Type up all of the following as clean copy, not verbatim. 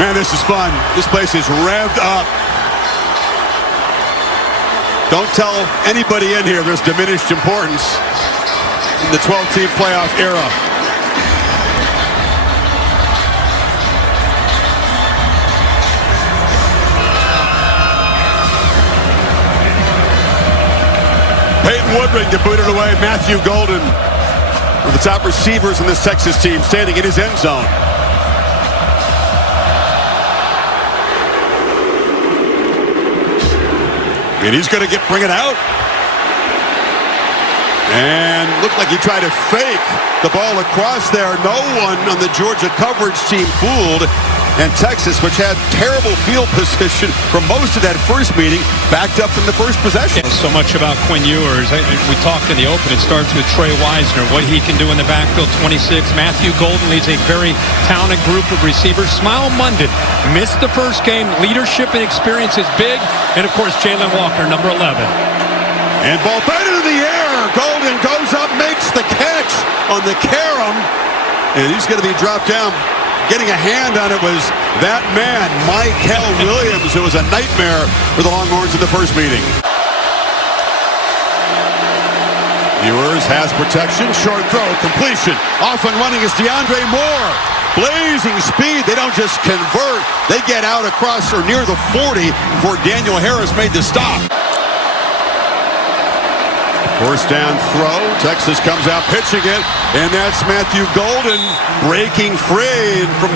Man, this is fun. This place is revved up. Don't tell anybody in here there's diminished importance in the 12-team playoff era. Peyton Woodring to boot it away. Matthew Golden, one of the top receivers in this Texas team, standing in his end zone. And he's going to bring it out. And looked like he tried to fake the ball across there. No one on the Georgia coverage team fooled. And Texas, which had terrible field position for most of that first meeting, backed up from the first possession. So much about Quinn Ewers. We talked in the open. It starts with Trey Wisner, what he can do in the backfield, 26. Matthew Golden leads a very talented group of receivers. Smile Munden missed the first game. Leadership and experience is big. And, of course, Jalen Walker, number 11. And ball bent into the air. Golden goes up, makes the catch on the carom. And he's going to be dropped down. Getting a hand on it was that man, Michael Williams. It was a nightmare for the Longhorns in the first meeting. Ewers has protection. Short throw, completion. Off and running is DeAndre Moore. Blazing speed. They don't just convert. They get out across or near the 40 before Daniel Harris made the stop. First down throw. Texas comes out pitching it. And that's Matthew Golden breaking free. And from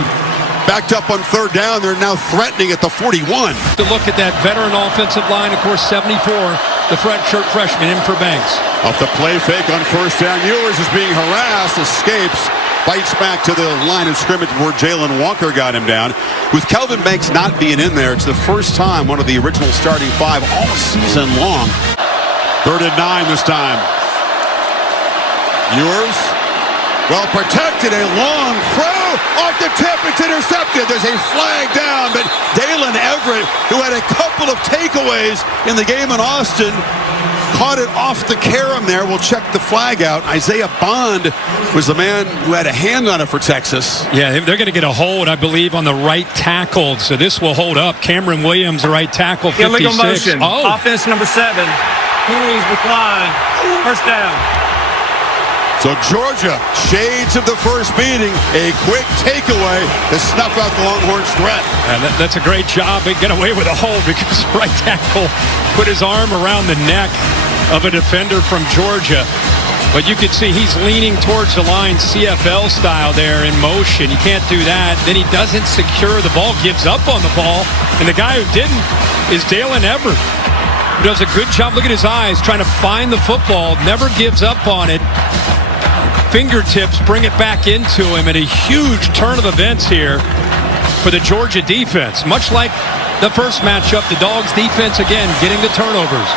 backed up on third down, they're now threatening at the 41. To look at that veteran offensive line, of course, 74, the redshirt freshman in for Banks. Off the play fake on first down. Ewers is being harassed, escapes, bites back to the line of scrimmage where Jalen Walker got him down. With Kelvin Banks not being in there, it's the first time one of the original starting five all season long. 3rd and 9 this time. Ewers, well protected, a long throw off the tip. It's intercepted. There's a flag down, but Dalen Everett, who had a couple of takeaways in the game in Austin, caught it off the carom there. We'll check the flag out. Isaiah Bond was the man who had a hand on it for Texas. Yeah, they're going to get a hold, I believe, on the right tackle. So this will hold up. Cameron Williams, the right tackle, 56. Illegal motion. Oh. Offense number 7. Henry's decline. First down. So Georgia, shades of the first meeting, a quick takeaway to snuff out the Longhorns' threat. That's a great job. They get away with a hold because the right tackle put his arm around the neck of a defender from Georgia. But you can see he's leaning towards the line CFL style there in motion. You can't do that. Then he doesn't secure the ball, gives up on the ball. And the guy who didn't is Dalen Everett. He does a good job. Look at his eyes trying to find the football. Never gives up on it. Fingertips bring it back into him, and a huge turn of events here for the Georgia defense. Much like the first matchup, the Dogs defense again getting the turnovers.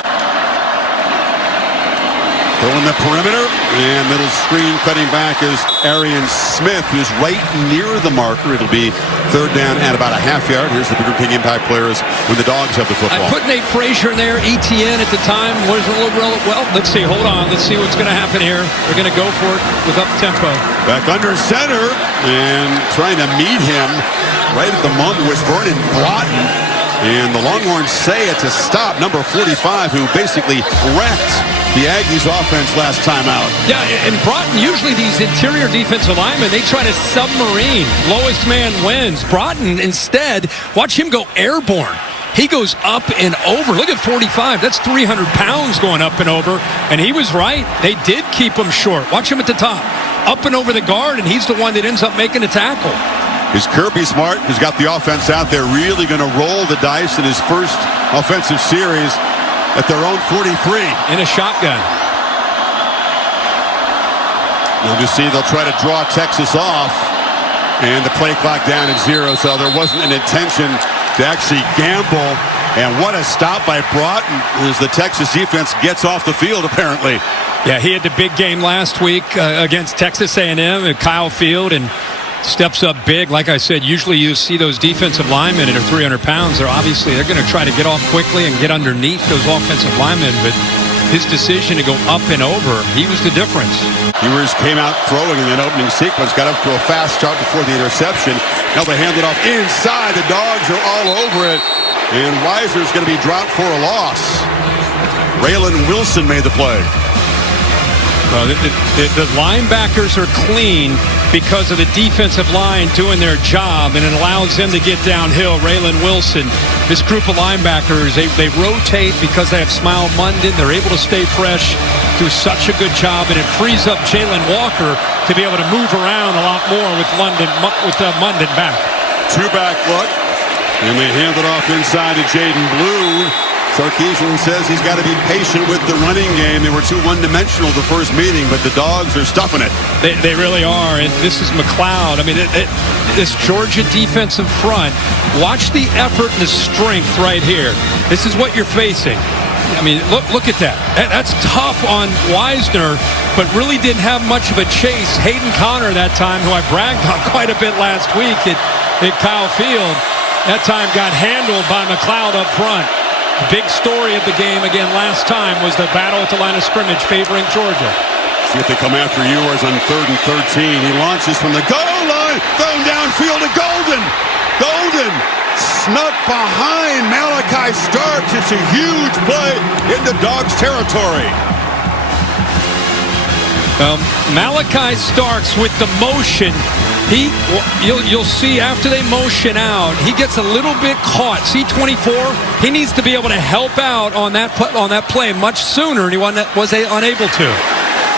Throwing the perimeter, and middle screen cutting back is Arian Smith, who's right near the marker. It'll be 3rd down at about a half yard. Here's the Burger King Impact players when the Dogs have the football. I put Nate Frazier in there, ETN at the time. Was a little relevant. Well, let's see. Hold on. Let's see what's going to happen here. They're going to go for it with up tempo. Back under center and trying to meet him right at the moment was Vernon Broughton. And the Longhorns say it's a stop. Number 45, who basically wrecked the Aggies offense last time out. Yeah, and Broughton, usually these interior defensive linemen, they try to submarine. Lowest man wins. Broughton, instead, watch him go airborne. He goes up and over. Look at 45. That's 300 pounds going up and over. And he was right. They did keep him short. Watch him at the top. Up and over the guard, and he's the one that ends up making the tackle. Is Kirby Smart, who's got the offense out there, really going to roll the dice in his first offensive series at their own 43? In a shotgun. You'll just see they'll try to draw Texas off, and the play clock down at 0, so there wasn't an intention to actually gamble. And what a stop by Broughton as the Texas defense gets off the field, apparently. Yeah, he had the big game last week against Texas A&M and Kyle Field, and steps up big. Like I said, usually you see those defensive linemen that are 300 pounds. They're going to try to get off quickly and get underneath those offensive linemen. But his decision to go up and over, he was the difference. Ewers came out throwing in that opening sequence, got up to a fast start before the interception. Now they hand it off inside. The Dogs are all over it. And Weiser's going to be dropped for a loss. Raylan Wilson made the play. Well, the linebackers are clean because of the defensive line doing their job, and it allows them to get downhill. Raylan Wilson, this group of linebackers, they rotate because they have Smile Munden. They're able to stay fresh, do such a good job, and it frees up Jalen Walker to be able to move around a lot more with Munden back. Two-back look, and they hand it off inside to Jaden Blue. Sarkisian says he's got to be patient with the running game. They were too one-dimensional the first meeting, but the Dogs are stuffing it. They really are, and this is McLeod. I mean, this Georgia defensive front, watch the effort and the strength right here. This is what you're facing. I mean, look at that. That's tough on Wisner, but really didn't have much of a chase. Hayden Connor that time, who I bragged on quite a bit last week at Kyle Field, that time got handled by McLeod up front. The big story of the game again last time was the battle at the line of scrimmage favoring Georgia. See if they come after Ewers on 3rd and 13. He launches from the goal line, thrown downfield to Golden. Golden snuck behind Malachi Starks. It's a huge play into Dogs territory. Malachi Starks with the motion. You'll see after they motion out, he gets a little bit caught. See 24? He needs to be able to help out on that play much sooner, and he was unable to.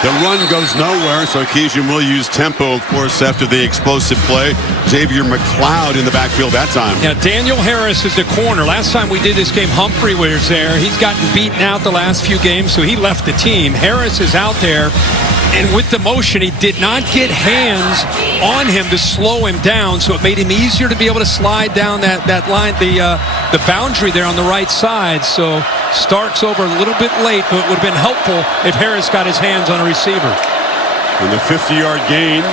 The run goes nowhere, so Sarkisian will use tempo, of course, after the explosive play. Xavier McLeod in the backfield that time. Yeah, Daniel Harris is the corner. Last time we did this game, Humphrey was there. He's gotten beaten out the last few games, so he left the team. Harris is out there. And with the motion, he did not get hands on him to slow him down, so it made him easier to be able to slide down that line, the boundary there on the right side. So Starks over a little bit late, but it would have been helpful if Harris got his hands on a receiver. And the 50-yard gain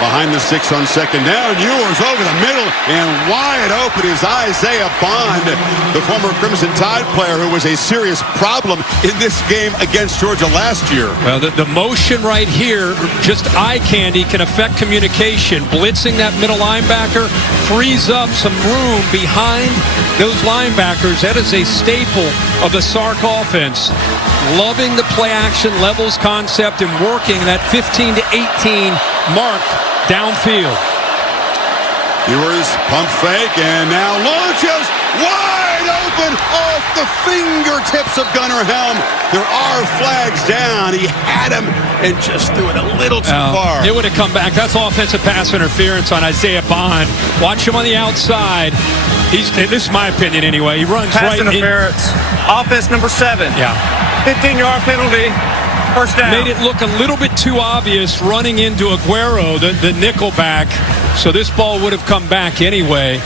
behind the 6 on 2nd down. Ewers over the middle, and wide open is Isaiah Bond, the former Crimson Tide player who was a serious problem in this game against Georgia last year. Well, the motion right here, just eye candy, can affect communication. Blitzing that middle linebacker frees up some room behind those linebackers. That is a staple of the Sark offense. Loving the play action levels concept and working that 15 to 18 mark downfield. Ewers pump fake and now launches wide open off the fingertips of Gunnar Helm. There are flags down. He had him and just threw it a little too far. It would have come back. That's offensive pass interference on Isaiah Bond. Watch him on the outside. This is my opinion anyway. He runs pass right interference. Offense number 7. Yeah. 15-yard penalty. First down. Made it look a little bit too obvious running into Aguero, the nickelback. So this ball would have come back anyway.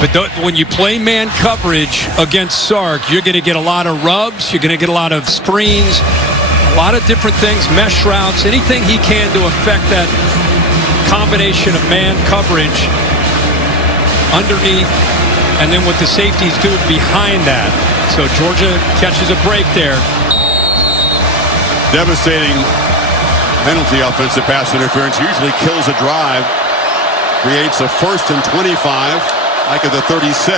But when you play man coverage against Sark, you're going to get a lot of rubs. You're going to get a lot of screens, a lot of different things, mesh routes, anything he can to affect that combination of man coverage underneath and then what the safeties do behind that. So Georgia catches a break there. Devastating penalty offensive pass interference usually kills a drive. Creates a 1st and 25, like at the 36.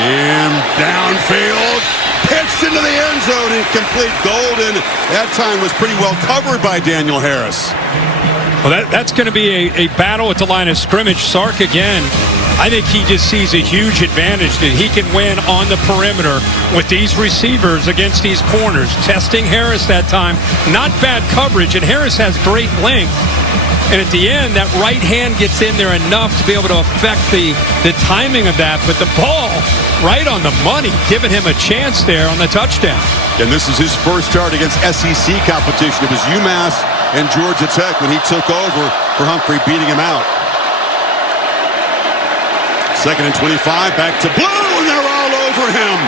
And downfield, pitched into the end zone, incomplete. Golden, that time was pretty well covered by Daniel Harris. Well, that's going to be a battle at the line of scrimmage. Sark again, I think he just sees a huge advantage that he can win on the perimeter with these receivers against these corners. Testing Harris that time, not bad coverage, and Harris has great length. And at the end, that right hand gets in there enough to be able to affect the timing of that. But the ball right on the money, giving him a chance there on the touchdown. And this is his first start against SEC competition. It was UMass and Georgia Tech when he took over for Humphrey, beating him out. 2nd and 25, back to Blue, and they're all over him.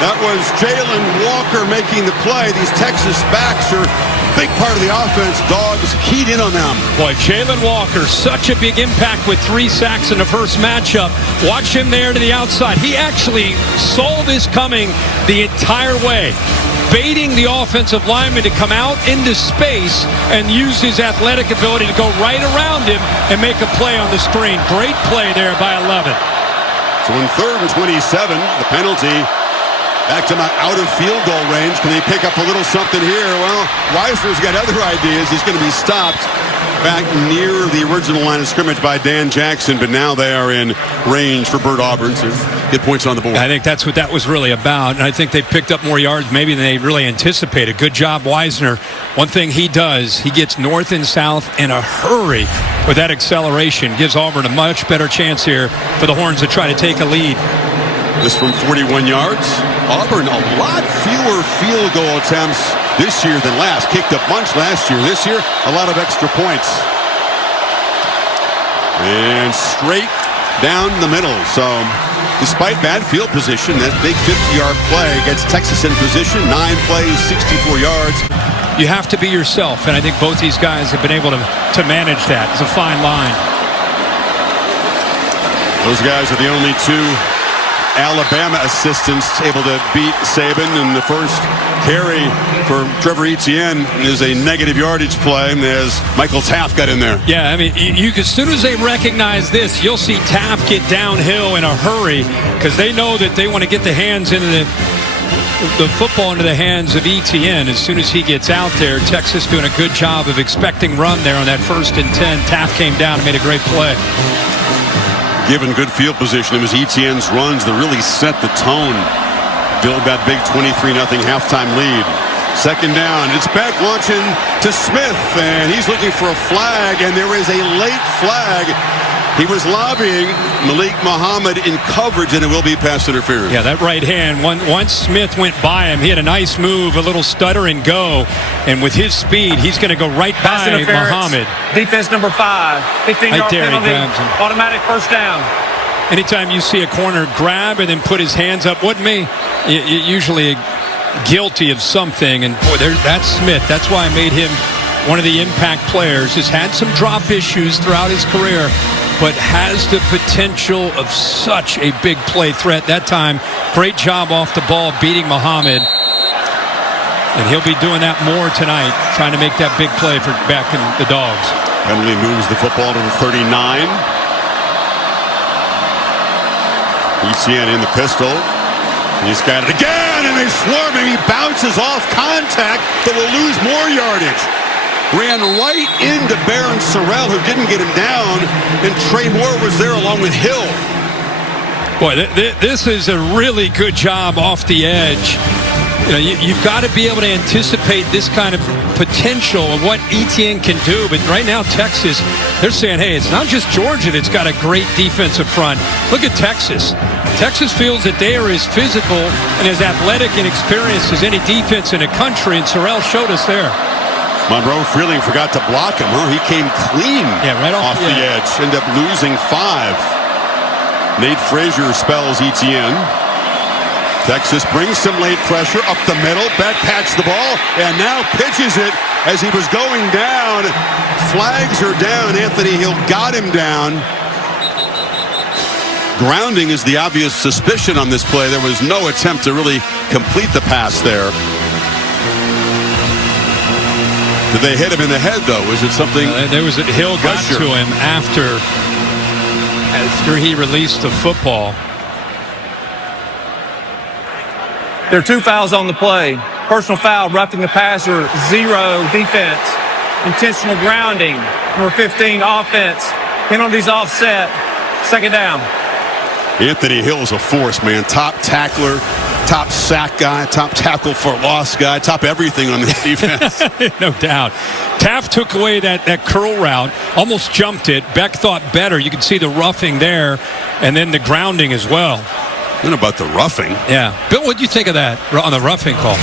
That was Jalen Walker making the play. These Texas backs are a big part of the offense. Dogs keyed in on them. Boy, Jalen Walker, such a big impact with 3 sacks in the first matchup. Watch him there to the outside. He actually saw this coming the entire way, baiting the offensive lineman to come out into space and use his athletic ability to go right around him and make a play on the screen. Great play there by 11. So in 3rd and 27, the penalty. Back to my out-of-field goal range. Can they pick up a little something here? Well, Weisner's got other ideas. He's going to be stopped back near the original line of scrimmage by Dan Jackson, but now they are in range for Bert Auburn to get points on the board. I think that's what that was really about, and I think they picked up more yards maybe than they really anticipated. Good job, Weisner. One thing he does, he gets north and south in a hurry with that acceleration. Gives Auburn a much better chance here for the Horns to try to take a lead. This from 41 yards. Auburn, a lot fewer field goal attempts this year than last. Kicked a bunch last year. This year, a lot of extra points. And straight down the middle. So, despite bad field position, that big 50-yard play gets Texas in position. 9 plays, 64 yards. You have to be yourself, and I think both these guys have been able to manage that. It's a fine line. Those guys are the only 2 Alabama assistants able to beat Saban, and the first carry for Trevor Etienne is a negative yardage play as Michael Taft got in there. Yeah, I mean, as soon as they recognize this, you'll see Taft get downhill in a hurry because they know that they want to get the hands into the football into the hands of Etienne. As soon as he gets out there, Texas doing a good job of expecting run there on that 1st and 10. Taft came down and made a great play. Given good field position, it was Etienne's runs that really set the tone. Build that big 23-0 halftime lead. 2nd down. It's back launching to Smith, and he's looking for a flag, and there is a late flag. He was lobbying Malik Muhammad in coverage, and it will be pass interference. Yeah, that right hand, once Smith went by him, he had a nice move, a little stutter and go. And with his speed, he's going to go right by Muhammad. Defense number 5. 15-yard penalty. Automatic 1st down. Anytime you see a corner grab and then put his hands up, wouldn't me? Usually guilty of something. And boy, that's Smith. That's why I made him one of the impact players. Has had some drop issues throughout his career, but has the potential of such a big play threat. That time, great job off the ball, beating Muhammad. And he'll be doing that more tonight, trying to make that big play for back in the Dogs. Penalty moves the football to the 39. Etienne in the pistol. He's got it again, and they swarm him. He bounces off contact, but will lose more yardage. Ran right into Baron Sorrell, who didn't get him down, and Trey Moore was there along with Hill. Boy, this is a really good job off the edge. You know, you've got to be able to anticipate this kind of potential of what Etienne can do. But right now, Texas, they're saying, hey, it's not just Georgia that's got a great defensive front. Look at Texas. Texas feels that they are as physical and as athletic and experienced as any defense in the country, and Sorrell showed us there. Monroe Freeling forgot to block him, huh? He came clean right off the edge. Ended up losing 5. Nate Frazier spells Etienne. Texas brings some late pressure up the middle. Beck pats the ball and now pitches it as he was going down. Flags are down. Anthony Hill got him down. Grounding is the obvious suspicion on this play. There was no attempt to really complete the pass there. Did they hit him in the head, though? Was it something? There was Hill got to him after he released the football. There are 2 fouls on the play. Personal foul, roughing the passer, 0 defense. Intentional grounding, number 15 offense. Penalties offset, 2nd down. Anthony Hill is a force, man. Top tackler, top sack guy, top tackle for loss guy, top everything on this defense. No doubt. Taft took away that curl route, almost jumped it. Beck thought better. You can see the roughing there, and then the grounding as well. What about the roughing? Yeah. Bill, what do you think of that on the roughing call?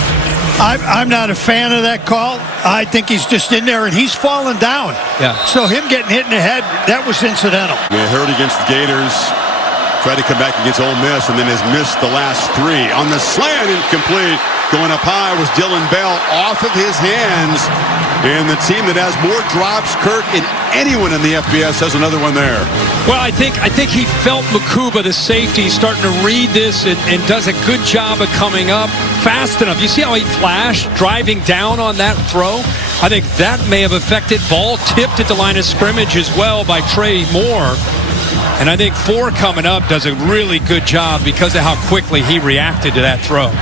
I'm not a fan of that call. I think he's just in there, and he's falling down. Yeah. So him getting hit in the head, that was incidental. Yeah, hurt against the Gators. Tried to come back against Ole Miss and then has missed the last 3. On the slant, incomplete. Going up high was Dylan Bell off of his hands. And the team that has more drops, Kirk, and anyone in the FBS has another one there. Well, I think he felt Makuba, the safety, starting to read this and does a good job of coming up fast enough. You see how he flashed, driving down on that throw? I think that may have affected. Ball tipped at the line of scrimmage as well by Trey Moore. And I think Four coming up does a really good job because of how quickly he reacted to that throw.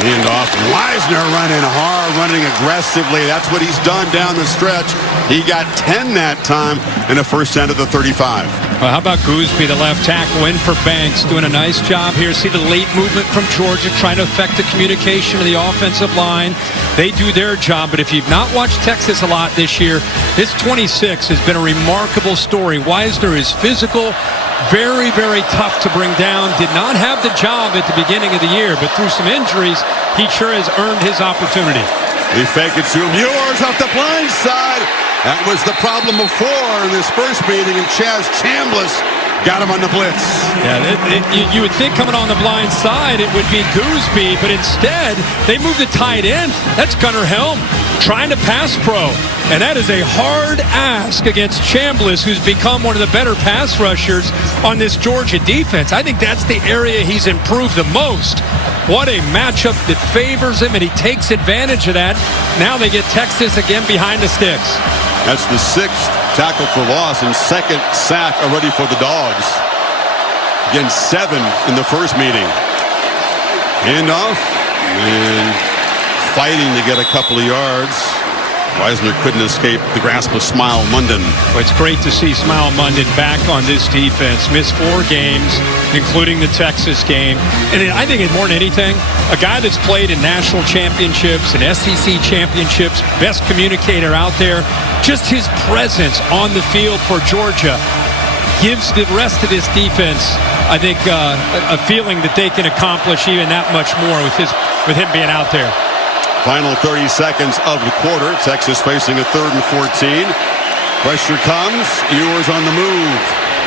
Handoff. Wisner running hard, running aggressively. That's what he's done down the stretch. He got 10 that time and a first down to the 35. Well, how about Gooseby, the left tackle, in for Banks, doing a nice job here. See the late movement from Georgia, trying to affect the communication of the offensive line. They do their job, but if you've not watched Texas a lot this year, this 26 has been a remarkable story. Wisner is physical, very, very tough to bring down. Did not have the job at the beginning of the year, but through some injuries, he sure has earned his opportunity. They fake it to him. Ewers off the blind side. That was the problem before in this first meeting, and Chaz Chambliss got him on the blitz. Yeah, you would think coming on the blind side it would be Gooseby, but instead they moved the tight end. That's Gunnar Helm trying to pass pro. And that is a hard ask against Chambliss, who's become one of the better pass rushers on this Georgia defense. I think that's the area he's improved the most. What a matchup that favors him, and he takes advantage of that. Now they get Texas again behind the sticks. That's the 6th tackle for loss and 2nd sack already for the Dogs. Again, 7 in the first meeting. Handoff and fighting to get a couple of yards. Wisner couldn't escape the grasp of Smile Munden. Well, it's great to see Smile Munden back on this defense. Missed 4 games, including the Texas game. And I think more than anything, a guy that's played in national championships and SEC championships, best communicator out there, just his presence on the field for Georgia gives the rest of this defense, I think, a feeling that they can accomplish even that much more with him being out there. Final 30 seconds of the quarter. Texas facing a 3rd and 14. Pressure comes. Ewers on the move.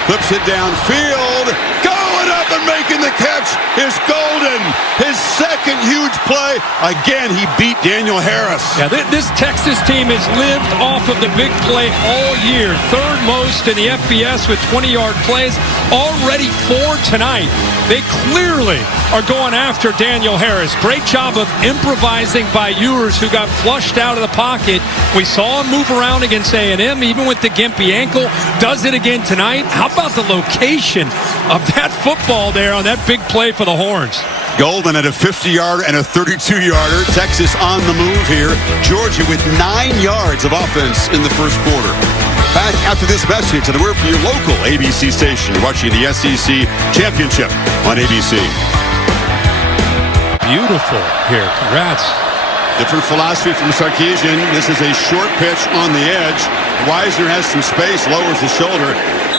Clips it downfield. Going up and making the catch is Golden. His 2nd huge play. Again, he beat Daniel Harris. Yeah, this Texas team has lived off of the big play all year. 3rd most in the FBS with 20-yard plays. Already 4 tonight. They clearly are going after Daniel Harris. Great job of improvising by Ewers, who got flushed out of the pocket. We saw him move around against A&M, even with the gimpy ankle. Does it again tonight. How about the location of that football there on that big play for the Horns? Golden at a 50-yarder and a 32-yarder. Texas on the move here. Georgia with 9 yards of offense in the first quarter. Back after this message and a word from your local ABC station. You're watching the SEC Championship on ABC. Beautiful here. Congrats. Different philosophy from Sarkisian. This is a short pitch on the edge. Wisner has some space, lowers the shoulder,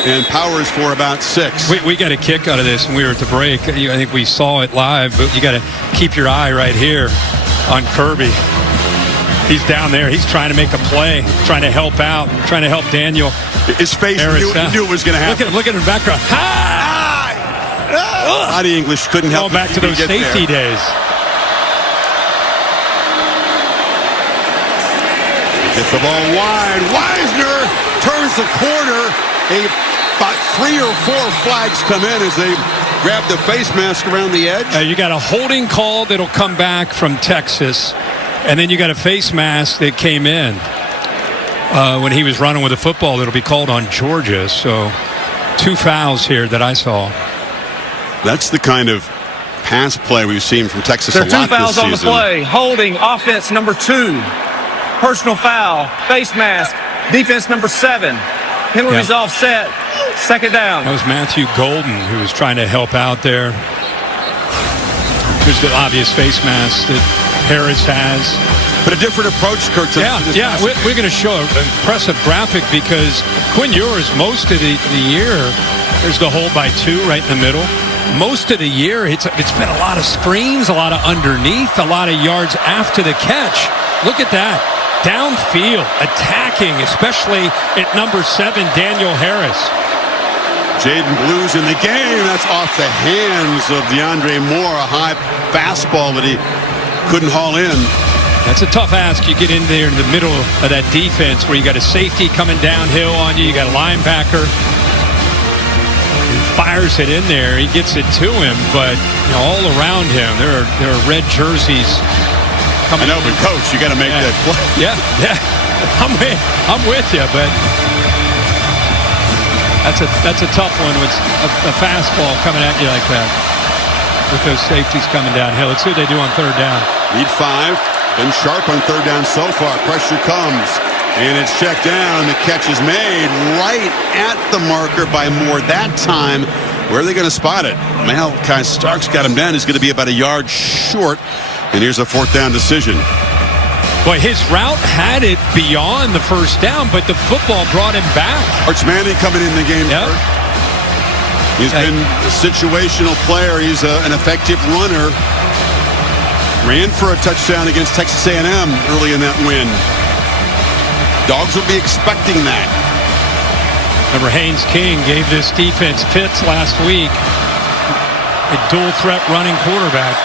and powers for about 6. We got a kick out of this when we were at the break. I think we saw it live, but you got to keep your eye right here on Kirby. He's down there. He's trying to make a play, trying to help out, trying to help Daniel. His face knew it was going to happen. Look at him in the background. Body English couldn't help. Back to those safety days. Gets the ball wide. Wisner turns the corner. About 3 or 4 flags come in as they grab the face mask around the edge. You got a holding call that'll come back from Texas, and then you got a face mask that came in when he was running with the football that'll be called on Georgia. So 2 fouls here that I saw. That's the kind of pass play we've seen from Texas There a are 2 lot fouls this on the season. play. Holding, offense number 2. Personal foul, face mask, defense number 7. Penalties offset, 2nd down. That was Matthew Golden who was trying to help out there. There's the obvious face mask that Harris has. But a different approach, Kurt. Yeah. We're going to show an impressive graphic because Quinn Ewers, most of the year, there's the hold by 2 right in the middle. Most of the year, it's been a lot of screens, a lot of underneath, a lot of yards after the catch. Look at that. downfield, attacking, especially at number 7, Daniel Harris. Jaden Blue's in the game. That's off the hands of DeAndre Moore. A high fastball that he couldn't haul in. That's a tough ask. You get in there in the middle of that defense where you got a safety coming downhill on you. You got a linebacker. He fires it in there. He gets it to him, but all around him there are red jerseys coming. I know, but coach, you got to make that play. Yeah. I'm with you, but that's a tough one with a fastball coming at you like that. With those safeties coming downhill. Let's see what they do on third down. Lead 5. Been sharp on third down so far. Pressure comes, and it's checked down. The catch is made right at the marker by Moore that time. Where are they going to spot it? Malachi Starks got him down. He's going to be about a yard short, and here's a fourth down decision. Boy, his route had it beyond the first down, but the football brought him back. Arch Manning coming in the game. Yep. He's been a situational player. He's an effective runner. Ran for a touchdown against Texas A&M early in that win. Dogs will be expecting that. Remember, Haynes King gave this defense fits last week. A dual threat running quarterback.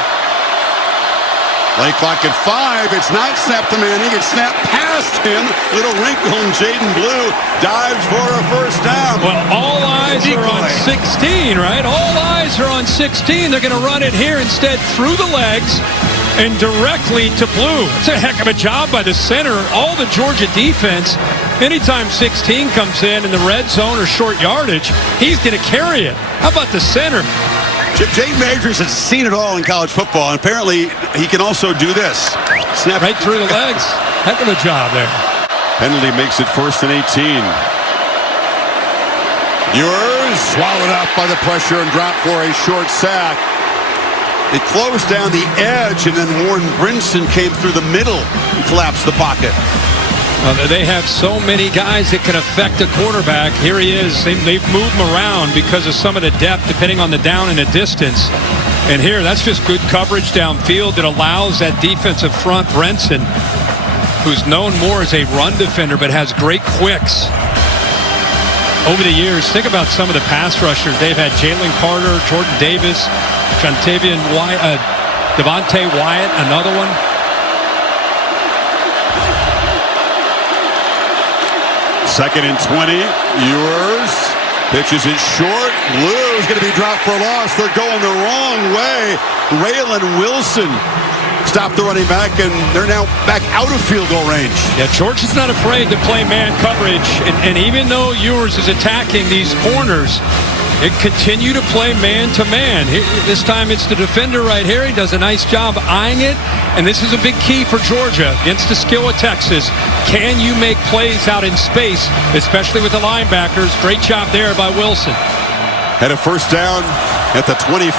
Play clock at 5. It's not snapped to Manning. It's snapped past him. Little wrinkle, and Jaden Blue dives for a first down. Well, all eyes are on 16, right? All eyes are on 16. They're going to run it here instead through the legs and directly to Blue. It's a heck of a job by the center. All the Georgia defense, anytime 16 comes in the red zone or short yardage, he's going to carry it. How about the center? Jay Majors has seen it all in college football, and apparently he can also do this. Snap right through the legs. Heck of a job there. Penalty makes it 1st and 18. Ewers swallowed up by the pressure and dropped for a short sack. It closed down the edge, and then Warren Brinson came through the middle and collapsed the pocket. They have so many guys that can affect a quarterback. Here he is. They've moved him around because of some of the depth, depending on the down and the distance. And here, that's just good coverage downfield that allows that defensive front, Brinson, who's known more as a run defender, but has great quicks. Over the years, think about some of the pass rushers. They've had Jalen Carter, Jordan Davis, Jontavian Wyatt, Devontae Wyatt, another one. Second and 20. Ewers pitches it short. Blue is going to be dropped for a loss. They're going the wrong way. Raylan Wilson stopped the running back, and they're now back out of field goal range. Yeah, Georgia's not afraid to play man coverage, and even though Ewers is attacking these corners, they continue to play man-to-man. This time it's the defender right here. He does a nice job eyeing it, and this is a big key for Georgia against the skill of Texas. Can you make plays out in space, especially with the linebackers? Great job there by Wilson. Had a first down at the 25,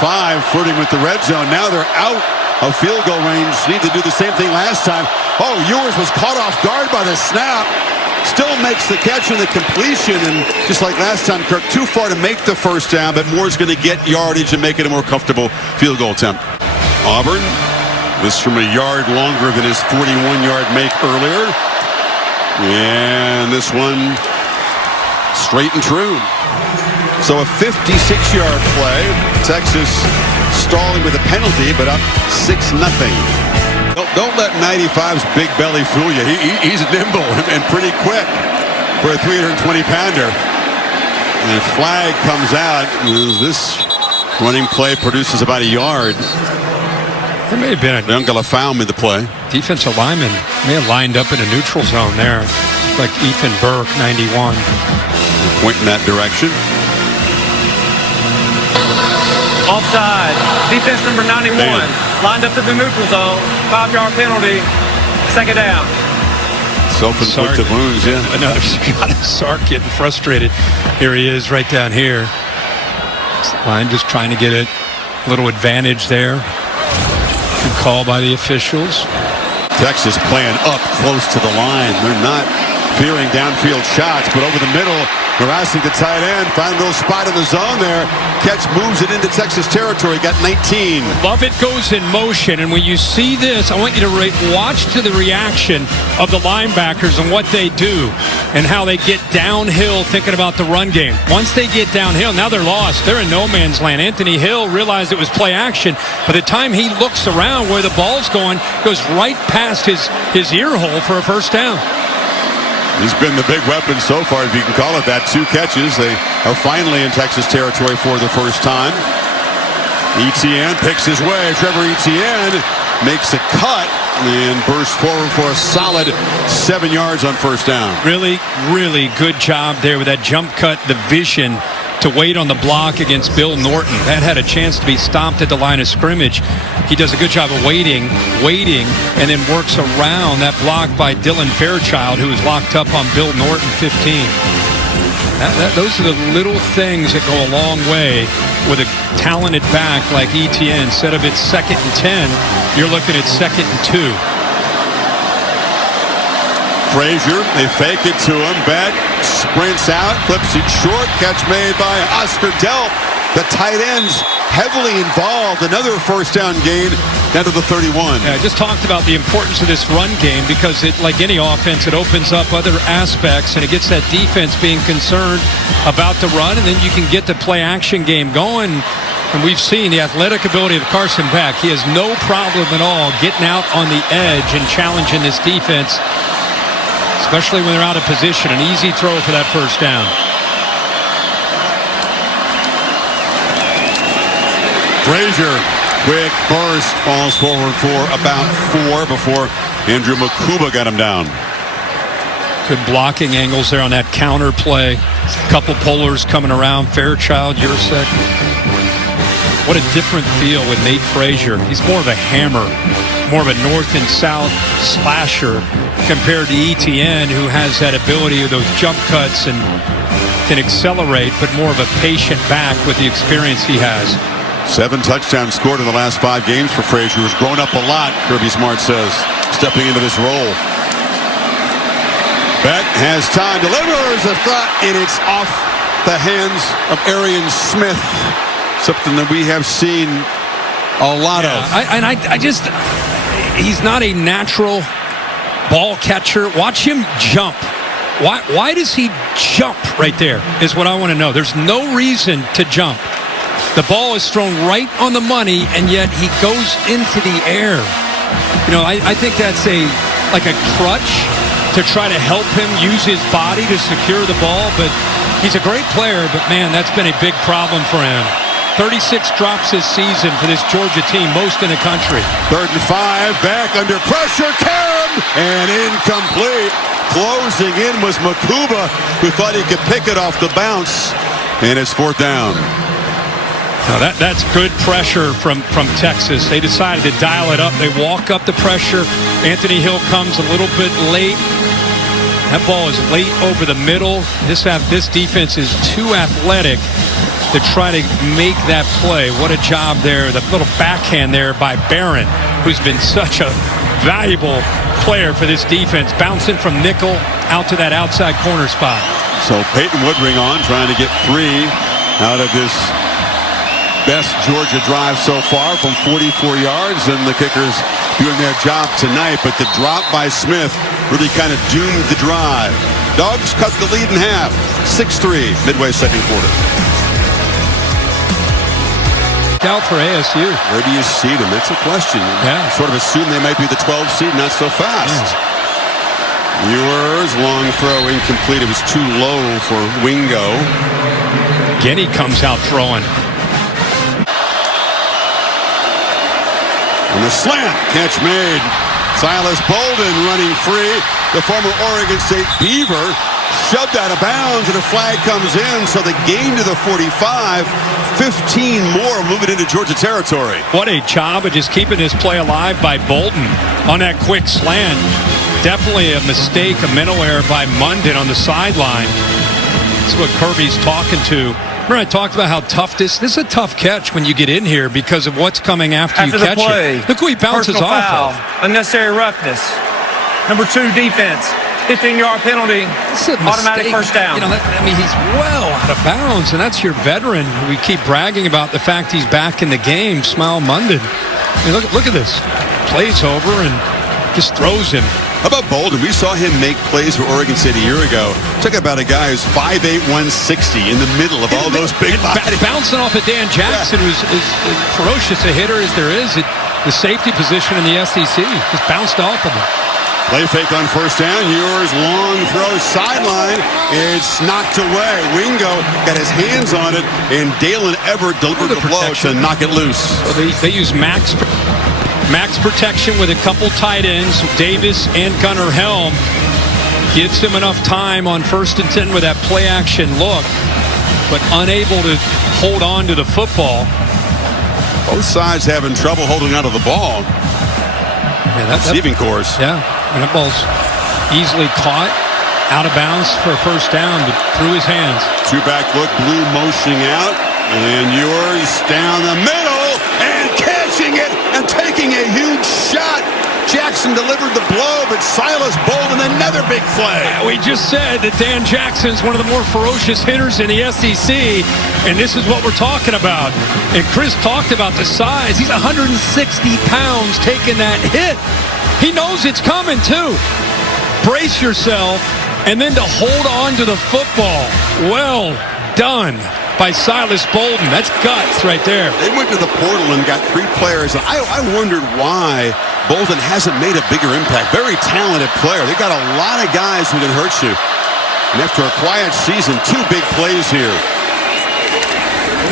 flirting with the red zone. Now they're out of field goal range. Need to do the same thing last time. Oh, Ewers was caught off guard by the snap. Still makes the catch and the completion, and just like last time, Kirk, too far to make the first down, but Moore's going to get yardage and make it a more comfortable field goal attempt. Auburn was from a yard longer than his 41-yard make earlier. And this one straight and true. So a 56-yard play. Texas stalling with a penalty, but up 6-0. Don't let 95's big belly fool you. He's nimble and pretty quick for a 320-pounder. And a flag comes out. This running play produces about a yard. There may have been a Uncle foul made the play. defensive lineman may have lined up in a neutral zone there, like Ethan Burke, 91. Point in that direction. Offside. Defense number 91. Man. Lined up to the neutral zone. 5-yard penalty. Second down. Self-inflicted wounds, yeah. Another Sark getting frustrated. Here he is right down here. Line just trying to get a little advantage there. Good call by the officials. Texas playing up close to the line. They're not fearing downfield shots, but over the middle, harassing the tight end. Find a little spot in the zone there. Catch moves it into Texas territory. Got 19. Love it goes in motion. And when you see this, I want you to watch to the reaction of the linebackers and what they do and how they get downhill thinking about the run game. Once they get downhill, now they're lost. They're in no man's land. Anthony Hill realized it was play action. By the time he looks around where the ball's going, goes right past his ear hole for a first down. He's been the big weapon so far, if you can call it that. 2 catches. They are finally in Texas territory for the first time. Etienne picks his way. Trevor Etienne makes a cut and bursts forward for a solid 7 yards on first down. Really, really good job there with that jump cut, the vision to wait on the block against Bill Norton. That had a chance to be stopped at the line of scrimmage. He does a good job of waiting, and then works around that block by Dylan Fairchild, who is locked up on Bill Norton 15. Those are the little things that go a long way with a talented back like Etienne. Instead of it's 2nd and 10, you're looking at 2nd and 2. Frazier, they fake it to him. Beck sprints out, clips it short. Catch made by Oscar Delp. The tight end's heavily involved. Another first down gain down to the 31. Yeah, I just talked about the importance of this run game because it, like any offense, it opens up other aspects and it gets that defense being concerned about the run, and then you can get the play action game going. And we've seen the athletic ability of Carson Beck. He has no problem at all getting out on the edge and challenging this defense, especially when they're out of position. An easy throw for that first down. Frazier, quick burst, falls forward for about 4 before Andrew Makuba got him down. Good blocking angles there on that counter play. Couple pullers coming around. Fairchild, Yursek. What a different feel with Nate Frazier. He's more of a hammer, more of a north and south slasher compared to Etienne, who has that ability of those jump cuts and can accelerate, but more of a patient back with the experience he has. 7 touchdowns scored in the last 5 games for Frazier. Has grown up a lot, Kirby Smart says, stepping into this role. Beck has time, delivers a thought, and it's off the hands of Arian Smith. Something that we have seen a lot of. He's not a natural ball catcher. Watch him jump. Why does he jump right there is what I want to know. There's no reason to jump. The ball is thrown right on the money, and yet he goes into the air. You know, I think that's like a crutch to try to help him use his body to secure the ball, but he's a great player, but man, that's been a big problem for him. 36 drops this season for this Georgia team, most in the country. 3rd and 5, Beck under pressure, Karam, and incomplete. Closing in was Makuba, who thought he could pick it off the bounce, and it's 4th down. Now that's good pressure from Texas. They decided to dial it up. They walk up the pressure. Anthony Hill comes a little bit late. That ball is late over the middle. This defense is too athletic to try to make that play. What a job there. The little backhand there by Barron, who's been such a valuable player for this defense. Bouncing from nickel out to that outside corner spot. So Peyton Woodring on, trying to get 3 out of this best Georgia drive so far from 44 yards, and the kickers doing their job tonight, but the drop by Smith really kind of doomed the drive. Dogs cut the lead in half, 6-3, midway 2nd quarter. Out for ASU. Where do you seed them? That's a question. Yeah. Sort of assume they might be the 12 seed, not so fast. Ewers, long throw, incomplete. It was too low for Wingo. Guinea comes out throwing. And the slant, catch made. Silas Bolden running free. The former Oregon State Beaver shoved out of bounds, and a flag comes in, so the gain to the 45. 15 more moving into Georgia territory. What a job of just keeping this play alive by Bolden on that quick slant. Definitely a mistake, a mental error by Munden on the sideline. That's what Kirby's talking to. Remember I talked about how tough this is a tough catch when you get in here because of what's coming after you catch play, it. Look who he bounces personal off foul, of. unnecessary roughness. Number 2 defense. 15-yard penalty, It's a automatic mistake. first down. You know, I mean, he's well out of bounds, and that's your veteran. We keep bragging about the fact he's back in the game, Smile Munden. I mean, look at this. Plays over and just throws him. How about Bolden? We saw him make plays for Oregon State a year ago. Talk about a guy who's 5'8", 160 in the middle of all those big bodies. Bouncing off of Dan Jackson, who's as ferocious a hitter as there is at the safety position in the SEC. Just bounced off of him. Play fake on first down. Yours long throw sideline. It's knocked away. Wingo got his hands on it, and Dalen Everett delivered the blow to knock it loose. So they use max protection with a couple tight ends, Davis and Gunnar Helm. Gives him enough time on 1st and 10 with that play action look, but unable to hold on to the football. Both sides having trouble holding on to the ball. Yeah, Receiving course. Yeah, and that ball's easily caught out of bounds for a first down, but through his hands. Two-back look, blue motioning out, and yours down the middle, and catching it and taking a huge shot. Jackson delivered the blow, but Silas Bolden, another big play. We just said that Dan Jackson's one of the more ferocious hitters in the SEC, and this is what we're talking about. And Chris talked about the size. He's 160 pounds taking that hit. He knows it's coming, too. Brace yourself, and then to hold on to the football. Well done by Silas Bolden. That's guts right there. They went to the portal and got 3 players. I wondered why Bolden hasn't made a bigger impact. Very talented player. They got a lot of guys who can hurt you. And after a quiet season, 2 big plays here.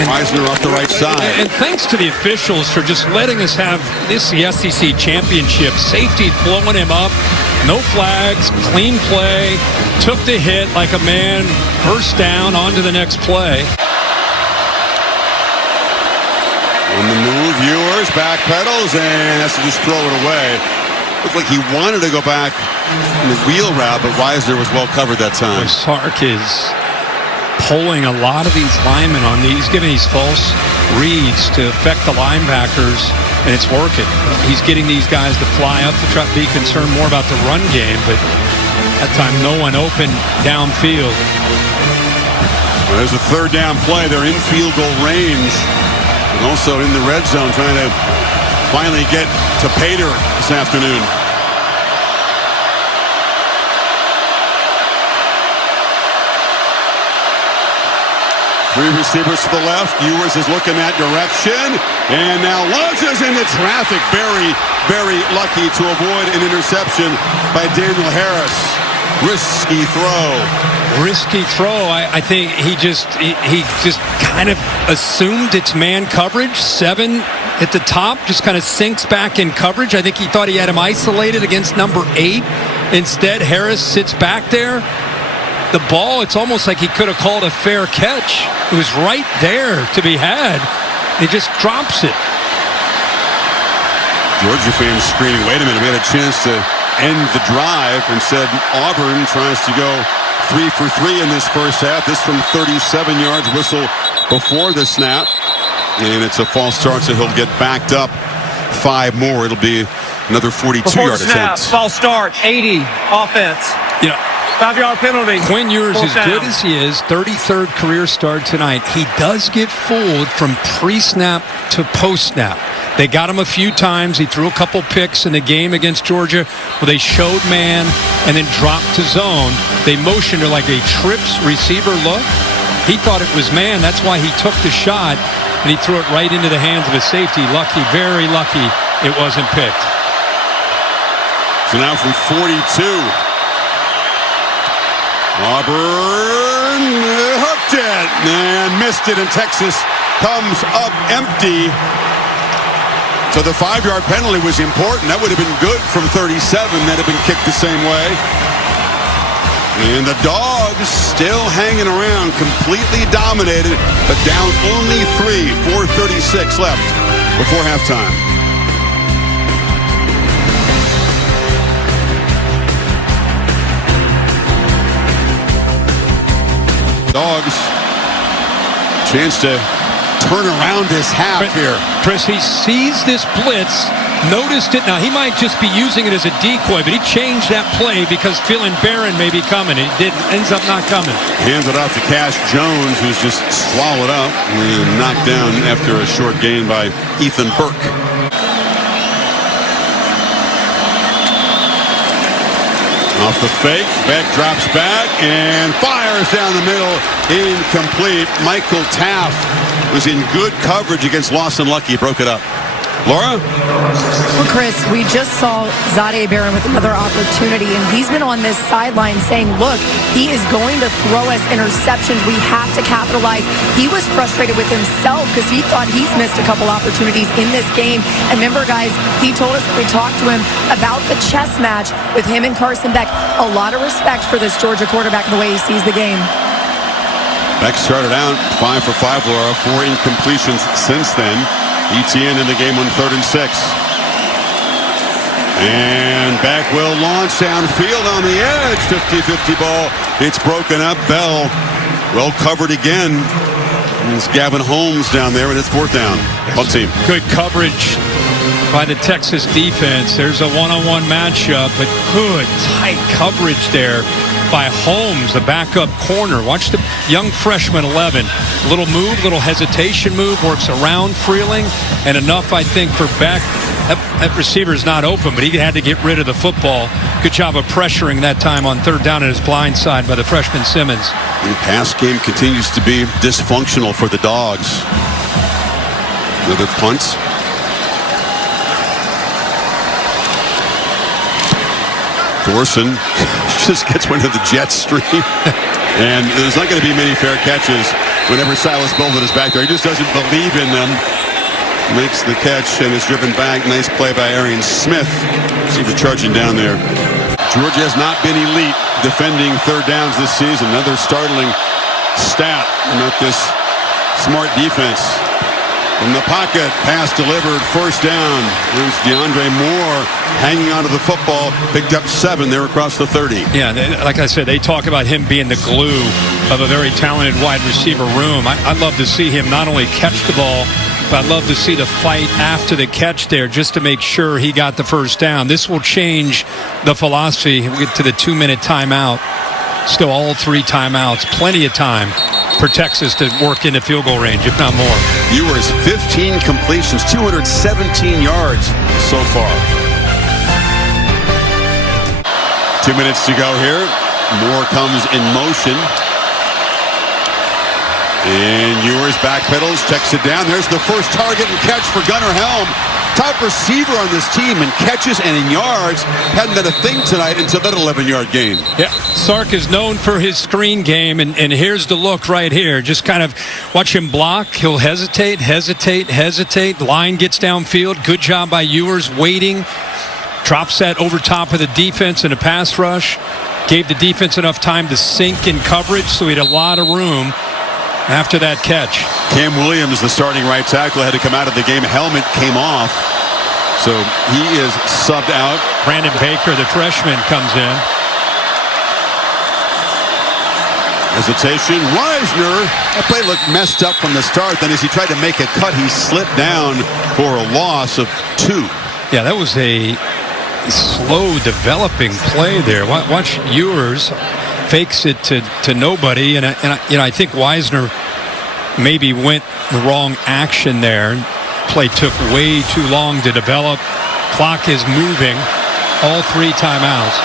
Meisner off the right side. And thanks to the officials for just letting us have this the SEC championship. Safety blowing him up. No flags. Clean play. Took the hit like a man. First down, on to the next play. On the move, Ewers back pedals and has to just throw it away. Looked like he wanted to go back in the wheel route, but Weisner was well covered that time. Sark is pulling a lot of these linemen on these, giving these false reads to affect the linebackers, and it's working. He's getting these guys to fly up to try to be concerned more about the run game, but that time no one open downfield. Well, there's a 3rd down play. They're in field goal range. And also in the red zone, trying to finally get to Pater this afternoon. Three receivers to the left. Ewers is looking that direction. And now launches into traffic. Very, very lucky to avoid an interception by Daniel Harris. Risky throw. Risky throw. I think he just kind of assumed it's man coverage. 7 at the top, just kind of sinks back in coverage. I think he thought he had him isolated against number 8. Instead, Harris sits back there. The ball, it's almost like he could have called a fair catch. It was right there to be had. He just drops it. Georgia fans screaming, wait a minute, we had a chance to end the drive. Instead, Auburn tries to go 3 for 3 in this first half. This from 37 yards, whistle before the snap. And it's a false start, so he'll get backed up 5 more. It'll be another 42-yard attempt. False start, 80 offense. You know, 5-yard penalty. Quinn Ewers, as Fourth good down. as he is, 33rd career start tonight, he does get fooled from pre-snap to post-snap. They got him a few times. He threw a couple picks in the game against Georgia where they showed man and then dropped to zone. They motioned her like a trips receiver look. He thought it was man. That's why he took the shot, and he threw it right into the hands of his safety. Lucky, very lucky, it wasn't picked. So now from 42. Auburn hooked it and missed it, and Texas comes up empty. So the 5-yard penalty was important. That would have been good from 37. That had been kicked the same way. And the Dogs still hanging around, completely dominated, but down only 3, 4:36 left before halftime. Dogs, chance to turn around this half here. Chris, he sees this blitz, noticed it. Now, he might just be using it as a decoy, but he changed that play because feeling Barron may be coming. It ends up not coming. Hands it off to Cash Jones, who's just swallowed up and knocked down after a short gain by Ethan Burke. Off the fake, Beck drops back and fires down the middle. Incomplete. Michael Taft was in good coverage against Lawson Lucky. Broke it up. Laura? Well, Chris, we just saw Za'Darius Barron with another opportunity, and he's been on this sideline saying, look, he is going to throw us interceptions. We have to capitalize. He was frustrated with himself because he thought he's missed a couple opportunities in this game. And remember, guys, he told us when we talked to him about the chess match with him and Carson Beck. A lot of respect for this Georgia quarterback and the way he sees the game. Beck started out 5 for 5, Laura. 4 incompletions since then. ETN in the game on 3rd and 6. And Beck will launch downfield on the edge. 50-50 ball. It's broken up. Bell well covered again. It's Gavin Holmes down there, and it's 4th down. Punt team. Good coverage by the Texas defense. There's a one-on-one matchup, but good tight coverage there by Holmes, the backup corner. Watch the young freshman 11. Little move, little hesitation move, works around Freeling, and enough, I think, for Beck. That receiver's not open, but he had to get rid of the football. Good job of pressuring that time on 3rd down at his blind side by the freshman Simmons. The pass game continues to be dysfunctional for the Dogs. Another punt. Thorson just gets one of the jet stream. And there's not going to be many fair catches whenever Silas Bolden is back there. He just doesn't believe in them. Makes the catch and is driven back. Nice play by Arian Smith. See the charging down there. Georgia has not been elite defending 3rd downs this season. Another startling stat about this smart defense. From the pocket, pass delivered, 1st down. There's DeAndre Moore hanging onto the football, picked up 7 there across the 30. Yeah, like I said, they talk about him being the glue of a very talented wide receiver room. I'd love to see him not only catch the ball, but I'd love to see the fight after the catch there just to make sure he got the 1st down. This will change the philosophy. We'll get to the 2-minute timeout. Still all 3 timeouts. Plenty of time for Texas to work into field goal range, if not more. Ewers, 15 completions, 217 yards so far. 2 minutes to go here. Moore comes in motion. And Ewers backpedals, checks it down. There's the first target and catch for Gunnar Helm. Top receiver on this team in catches and in yards. Hadn't done a thing tonight until that 11-yard gain. Yeah, Sark is known for his screen game, and here's the look right here. Just kind of watch him block. He'll hesitate. Line gets downfield. Good job by Ewers waiting. Drops that over top of the defense in a pass rush. Gave the defense enough time to sink in coverage, so he had a lot of room after that catch. Cam Williams, the starting right tackle, had to come out of the game. Helmet came off, so he is subbed out. Brandon Baker, the freshman, comes in. Hesitation. Reisner. That play looked messed up from the start. Then as he tried to make a cut, he slipped down for a loss of 2. Yeah, that was a slow developing play there. Watch Ewers fakes it to nobody, and I think Weisner maybe went the wrong action there. Play took way too long to develop. Clock is moving. All 3 timeouts.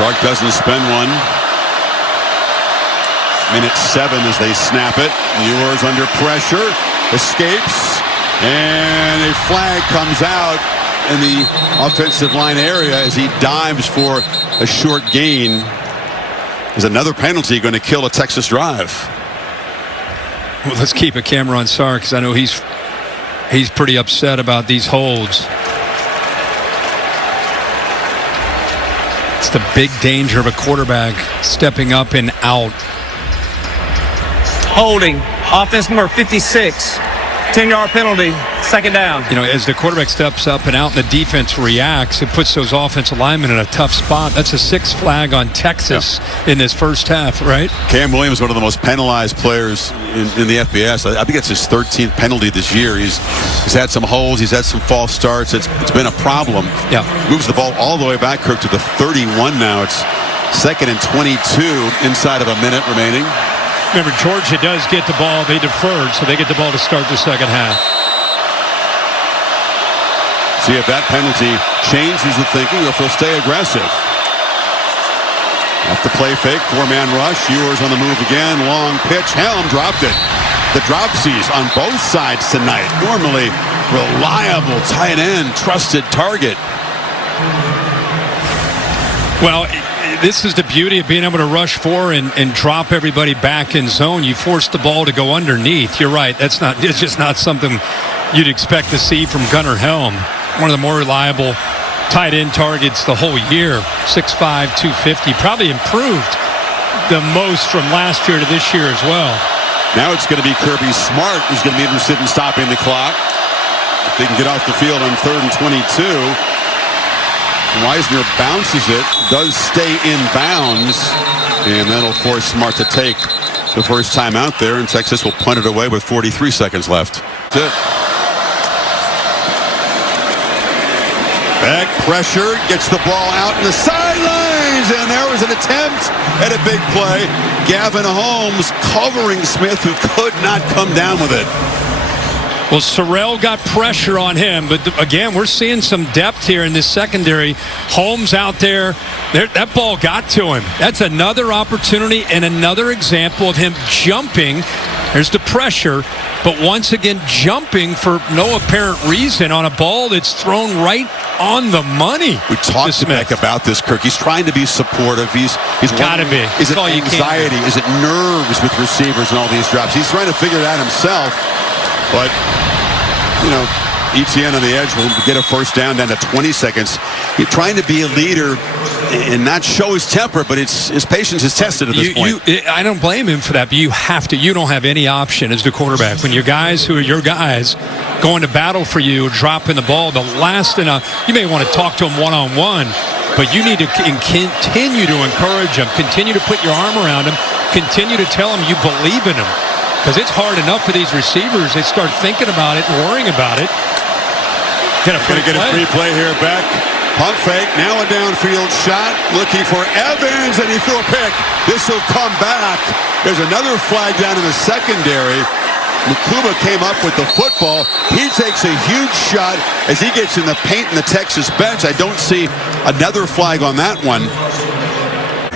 Sark doesn't spend one. Minute 7 as they snap it. Ewers under pressure, escapes, and a flag comes out in the offensive line area as he dives for a short gain. Is another penalty going to kill a Texas drive? Well, let's keep a camera on Sark because I know he's pretty upset about these holds. It's the big danger of a quarterback stepping up and out. Holding. Offense number 56. 10-yard penalty. Second down. You know, as the quarterback steps up and out and the defense reacts, it puts those offensive linemen in a tough spot. That's a 6th flag on Texas in this first half, right? Cam Williams, one of the most penalized players in the FBS. I think it's his 13th penalty this year. He's had some holes. He's had some false starts. It's been a problem. Yeah. Moves the ball all the way back, Kirk, to the 31 now. It's 2nd and 22 inside of a minute remaining. Remember, Georgia does get the ball. They deferred, so they get the ball to start the second half. See if that penalty changes the thinking or if he'll stay aggressive. Off the play fake, 4-man rush. Ewers on the move again. Long pitch. Helm dropped it. The dropsies on both sides tonight. Normally reliable tight end, trusted target. Well, this is the beauty of being able to rush 4 and drop everybody back in zone. You force the ball to go underneath. You're right. It's just not something you'd expect to see from Gunnar Helm. One of the more reliable tight end targets the whole year. 6'5", 250. Probably improved the most from last year to this year as well. Now it's going to be Kirby Smart who's going to be interested in stopping the clock. If they can get off the field on 3rd and 22. Weisner bounces it, does stay in bounds, and that'll force Smart to take the first time out there, and Texas will punt it away with 43 seconds left. That's it. Back pressure, gets the ball out in the sidelines, and there was an attempt at a big play. Gavin Holmes covering Smith, who could not come down with it. Well, Sorrell got pressure on him, but again, we're seeing some depth here in this secondary. Holmes out there, that ball got to him. That's another opportunity and another example of him jumping. There's the pressure, but once again, jumping for no apparent reason on a ball that's thrown right on the money. We talked to Beck about this, Kirk. He's trying to be supportive. He's got to be. Is it anxiety? Is it nerves with receivers and all these drops? He's trying to figure it out himself. But, you know, Etienne on the edge will get a first down to 20 seconds. He's trying to be a leader and not show his temper, but his patience is tested at this point. I don't blame him for that, but you have to. You don't have any option as the quarterback. When your guys who are your guys going to battle for you, dropping the ball, the last you may want to talk to him one-on-one, but you need to continue to encourage him, continue to put your arm around him, continue to tell him you believe in him. Because it's hard enough for these receivers. They start thinking about it and worrying about it. Going to get a free play here, Beck. Pump fake, now a downfield shot. Looking for Evans, and he threw a pick. This will come back. There's another flag down in the secondary. Mukuba came up with the football. He takes a huge shot as he gets in the paint in the Texas bench. I don't see another flag on that one.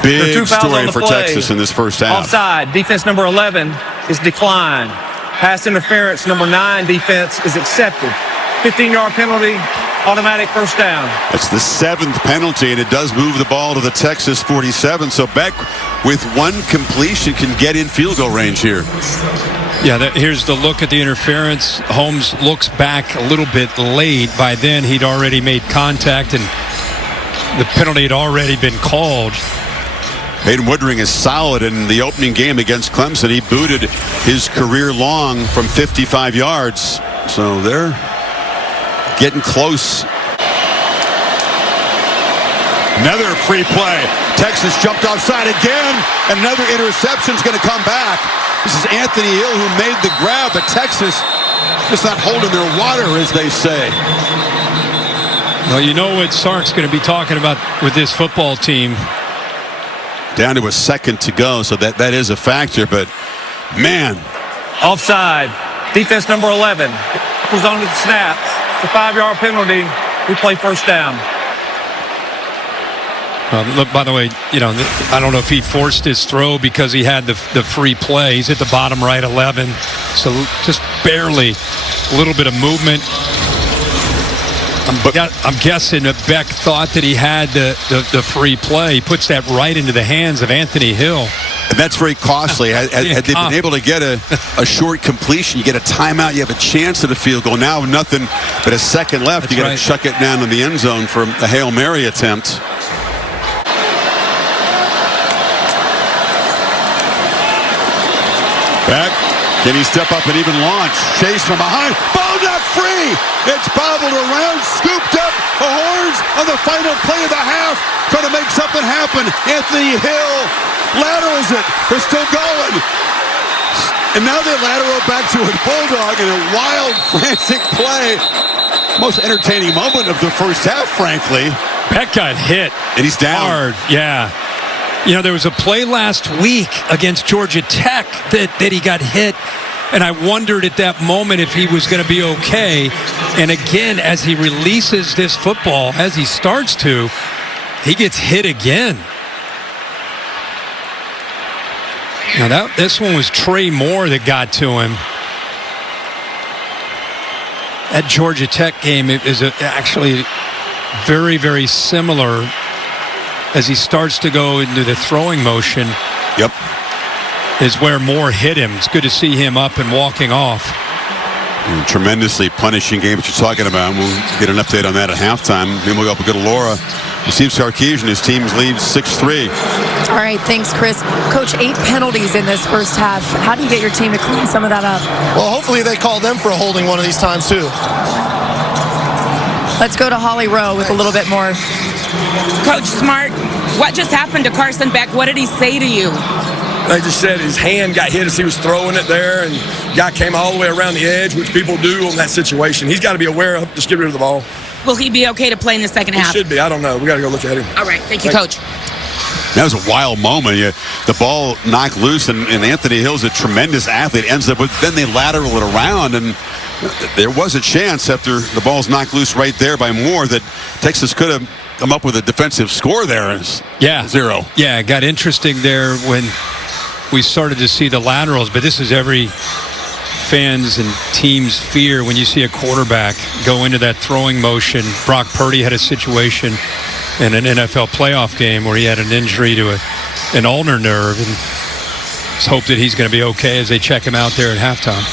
Big story for Texas in this first half. Offside. Defense number 11 is declined. Pass interference number 9 defense is accepted. 15-yard penalty, automatic first down. It's the 7th penalty, and it does move the ball to the Texas 47. So Beck, with one completion, can get in field goal range here. Yeah, here's the look at the interference. Holmes looks back a little bit late. By then, he'd already made contact, and the penalty had already been called. Hayden Woodring is solid in the opening game against Clemson. He booted his career long from 55 yards. So they're getting close. Another free play. Texas jumped offside again. Another interception is going to come back. This is Anthony Hill who made the grab, but Texas just not holding their water, as they say. Well, you know what Sark's going to be talking about with this football team. Down to a second to go, so that is a factor, but man. Offside. Defense number 11 was on the snap. It's a 5-yard penalty. We play first down. Look, by the way, you know, I don't know if he forced his throw because he had the free play. He's at the bottom right 11, so just barely a little bit of movement. I'm guessing that Beck thought that he had the free play. He puts that right into the hands of Anthony Hill. And that's very costly. Had they been able to get a short completion, you get a timeout, you have a chance at a field goal. Now nothing but a second left. That's you got to chuck it down in the end zone for a Hail Mary attempt. Back, Can he step up and even launch? Chase from behind. Ball knocked free. It's bobbled around, scooped up. The Horns on the final play of the half, trying to make something happen. Anthony Hill laterals it. They're still going. And now they lateral back to a Bulldog in a wild, frantic play. Most entertaining moment of the first half, frankly. Beck got hit. And he's down. Hard, yeah. You know, there was a play last week against Georgia Tech that he got hit, and I wondered at that moment if he was going to be okay. And again, as he releases this football, as he starts to, he gets hit again. Now, this one was Trey Moore that got to him. That Georgia Tech game is actually very, very similar as he starts to go into the throwing motion. Yep. Is where Moore hit him. It's good to see him up and walking off. Tremendously punishing game that you're talking about. We'll get an update on that at halftime. Then we'll go to Laura. Steve Sarkisian, his team's lead 6-3. All right, thanks, Chris. Coach, 8 penalties in this first half. How do you get your team to clean some of that up? Well, hopefully they call them for a holding one of these times, too. Let's go to Holly Rowe with a little bit more. Coach Smart, what just happened to Carson Beck? What did he say to you? They just said his hand got hit as he was throwing it there, and guy came all the way around the edge, which people do on that situation. He's got to be aware of, just get rid of the ball. Will he be okay to play in the second half? He should be. I don't know. We got to go look at him. All right. Thank you, Coach. That was a wild moment. The ball knocked loose, and Anthony Hill's a tremendous athlete. Ends up with, then they lateral it around, and there was a chance after the ball's knocked loose right there by Moore that Texas could have come up with a defensive score there. Yeah. 0. Yeah, it got interesting there when we started to see the laterals, but this is every fans and team's fear when you see a quarterback go into that throwing motion. Brock Purdy had a situation in an NFL playoff game where he had an injury to an ulnar nerve, and let's hope that he's going to be okay as they check him out there at halftime.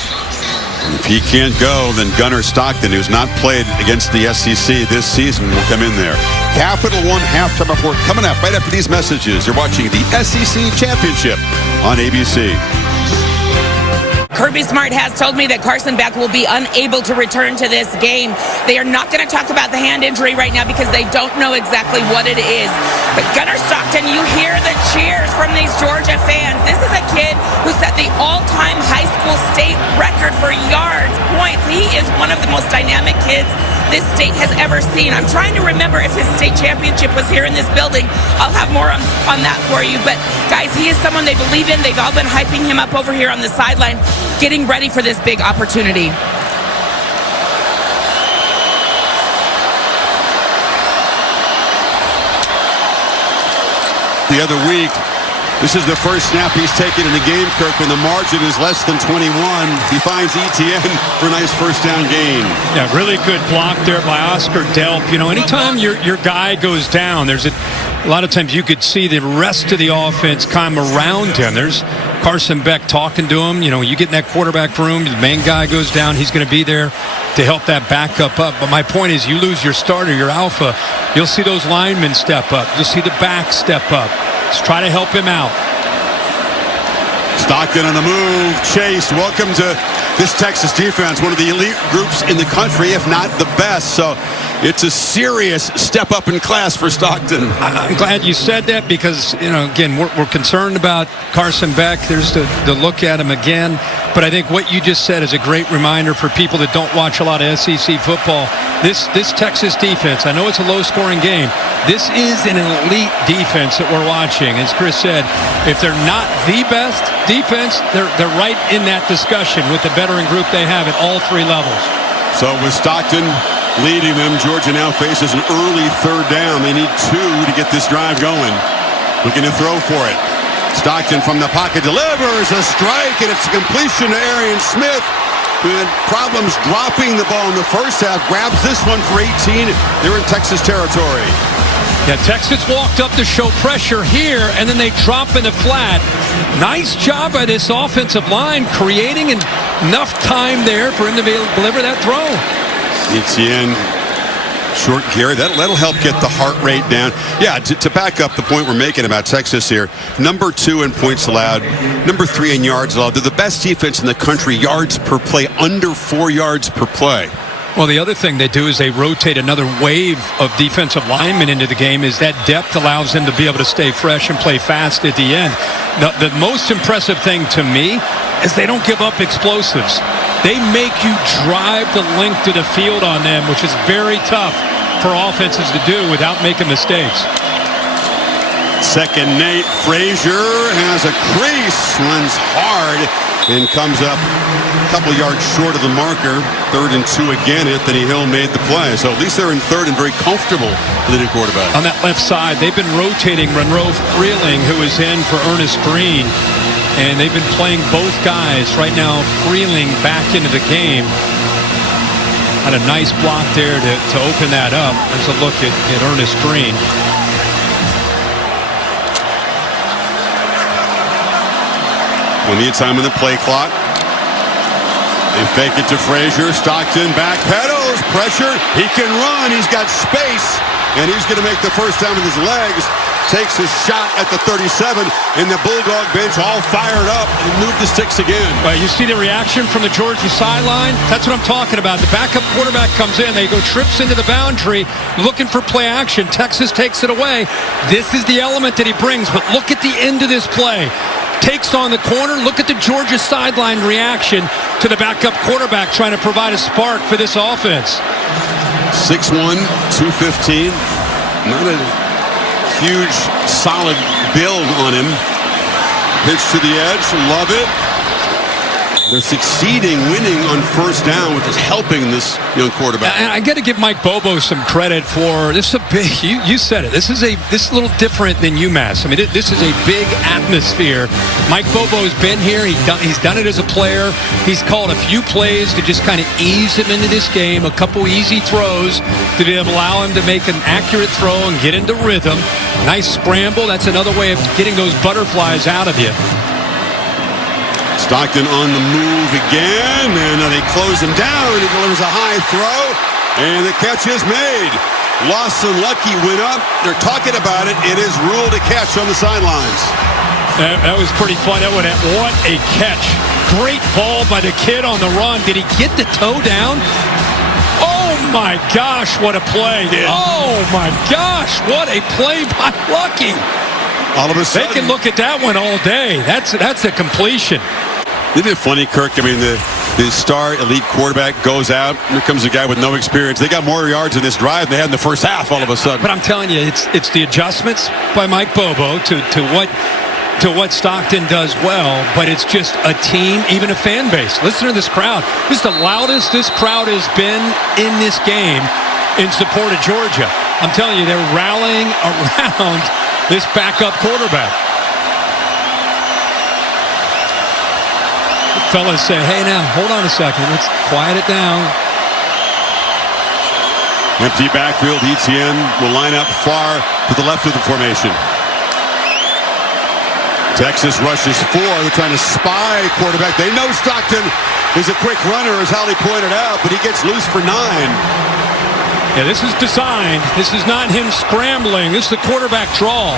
If he can't go, then Gunnar Stockton, who's not played against the SEC this season, will come in there. Capital One halftime report coming up right after these messages. You're watching the SEC Championship on ABC. Kirby Smart has told me that Carson Beck will be unable to return to this game. They are not going to talk about the hand injury right now because they don't know exactly what it is. But Gunnar Stockton, you hear the cheers from these Georgia fans. This is a kid who set the all-time high school state record for yards, points. He is one of the most dynamic kids this state has ever seen. I'm trying to remember if his state championship was here in this building. I'll have more on that for you. But guys, he is someone they believe in. They've all been hyping him up over here on the sideline, getting ready for this big opportunity. The other week, this is the first snap he's taken in the game, Kirk, when the margin is less than 21. He finds Etienne for a nice first down gain. Yeah, really good block there by Oscar Delp. You know, anytime your guy goes down, there's a lot of times you could see the rest of the offense come around him. There's Carson Beck talking to him. You know, you get in that quarterback room, the main guy goes down, he's going to be there to help that backup up. But my point is, you lose your starter, your alpha, you'll see those linemen step up. You'll see the back step up. Let's try to help him out. Stockton on the move. Chase, welcome to this Texas defense, one of the elite groups in the country, if not the best. So it's a serious step up in class for Stockton. I'm glad you said that because, you know, again, we're concerned about Carson Beck. There's the look at him again. But I think what you just said is a great reminder for people that don't watch a lot of SEC football. This Texas defense, I know it's a low-scoring game. This is an elite defense that we're watching. As Chris said, if they're not the best defense, they're right in that discussion with the veteran group they have at all 3 levels. So with Stockton leading them, Georgia now faces an early third down. They need 2 to get this drive going. Looking to throw for it. Stockton from the pocket delivers a strike, and it's a completion to Arian Smith, who had problems dropping the ball in the first half. Grabs this one for 18. They're in Texas territory. Yeah, Texas walked up to show pressure here, and then they drop in the flat. Nice job by this offensive line, creating enough time there for him to be able to deliver that throw. Etienne short Gary. That'll help get the heart rate down. Yeah, to back up the point we're making about Texas here, number 2 in points allowed, number 3 in yards allowed. They're the best defense in the country, yards per play, under 4 yards per play. Well, the other thing they do is they rotate another wave of defensive linemen into the game. Is that depth allows them to be able to stay fresh and play fast at the end. The most impressive thing to me is they don't give up explosives. They make you drive the length of the field on them, which is very tough for offenses to do without making mistakes. Second Nate, Frazier has a crease, runs hard, and comes up a couple yards short of the marker. 3rd and 2 again. Anthony Hill made the play. So at least they're in 3rd and very comfortable for the new quarterback. On that left side, they've been rotating Monroe Freeling, who is in for Ernest Green. And they've been playing both guys. Right now, Freeling back into the game. Had a nice block there to open that up. There's a look at Ernest Green. Plenty of time in the play clock. They fake it to Frazier. Stockton backpedals. Pressure. He can run. He's got space. And he's going to make the first down with his legs. Takes his shot at the 37. And the Bulldog bench all fired up and move the sticks again. You see the reaction from the Georgia sideline? That's what I'm talking about. The backup quarterback comes in. They go trips into the boundary looking for play action. Texas takes it away. This is the element that he brings. But look at the end of this play. Takes on the corner. Look at the Georgia sideline reaction to the backup quarterback trying to provide a spark for this offense. 6'1", 215. Not a huge, solid build on him. Pitch to the edge. Love it. They're succeeding, winning on first down, which is helping this young quarterback. And I got to give Mike Bobo some credit for this. Is a big. You said it. This is a little different than UMass. I mean, this is a big atmosphere. Mike Bobo's been here. He's done it as a player. He's called a few plays to just kind of ease him into this game. A couple easy throws to be able to allow him to make an accurate throw and get into rhythm. Nice scramble. That's another way of getting those butterflies out of you. Stockton on the move again, and they close him down. He delivers a high throw, and the catch is made. Lawson Lucky went up. They're talking about it. It is ruled a catch on the sidelines. That was pretty fun. What a catch. Great ball by the kid on the run. Did he get the toe down? Oh, my gosh, what a play. Oh, my gosh, what a play by Lucky. All of a sudden, they can look at that one all day. That's a completion. Isn't it funny, Kirk? I mean, the star elite quarterback goes out. Here comes a guy with no experience. They got more yards in this drive than they had in the first half all of a sudden. But I'm telling you, it's the adjustments by Mike Bobo to what Stockton does well, but it's just a team, even a fan base. Listen to this crowd. This is the loudest this crowd has been in this game in support of Georgia. I'm telling you, they're rallying around this backup quarterback. Fellas say, hey, now, hold on a second. Let's quiet it down. Empty backfield. Etienne will line up far to the left of the formation. Texas rushes 4. They're trying to spy quarterback. They know Stockton is a quick runner, as Holly pointed out, but he gets loose for 9. Yeah, this is designed. This is not him scrambling. This is the quarterback draw.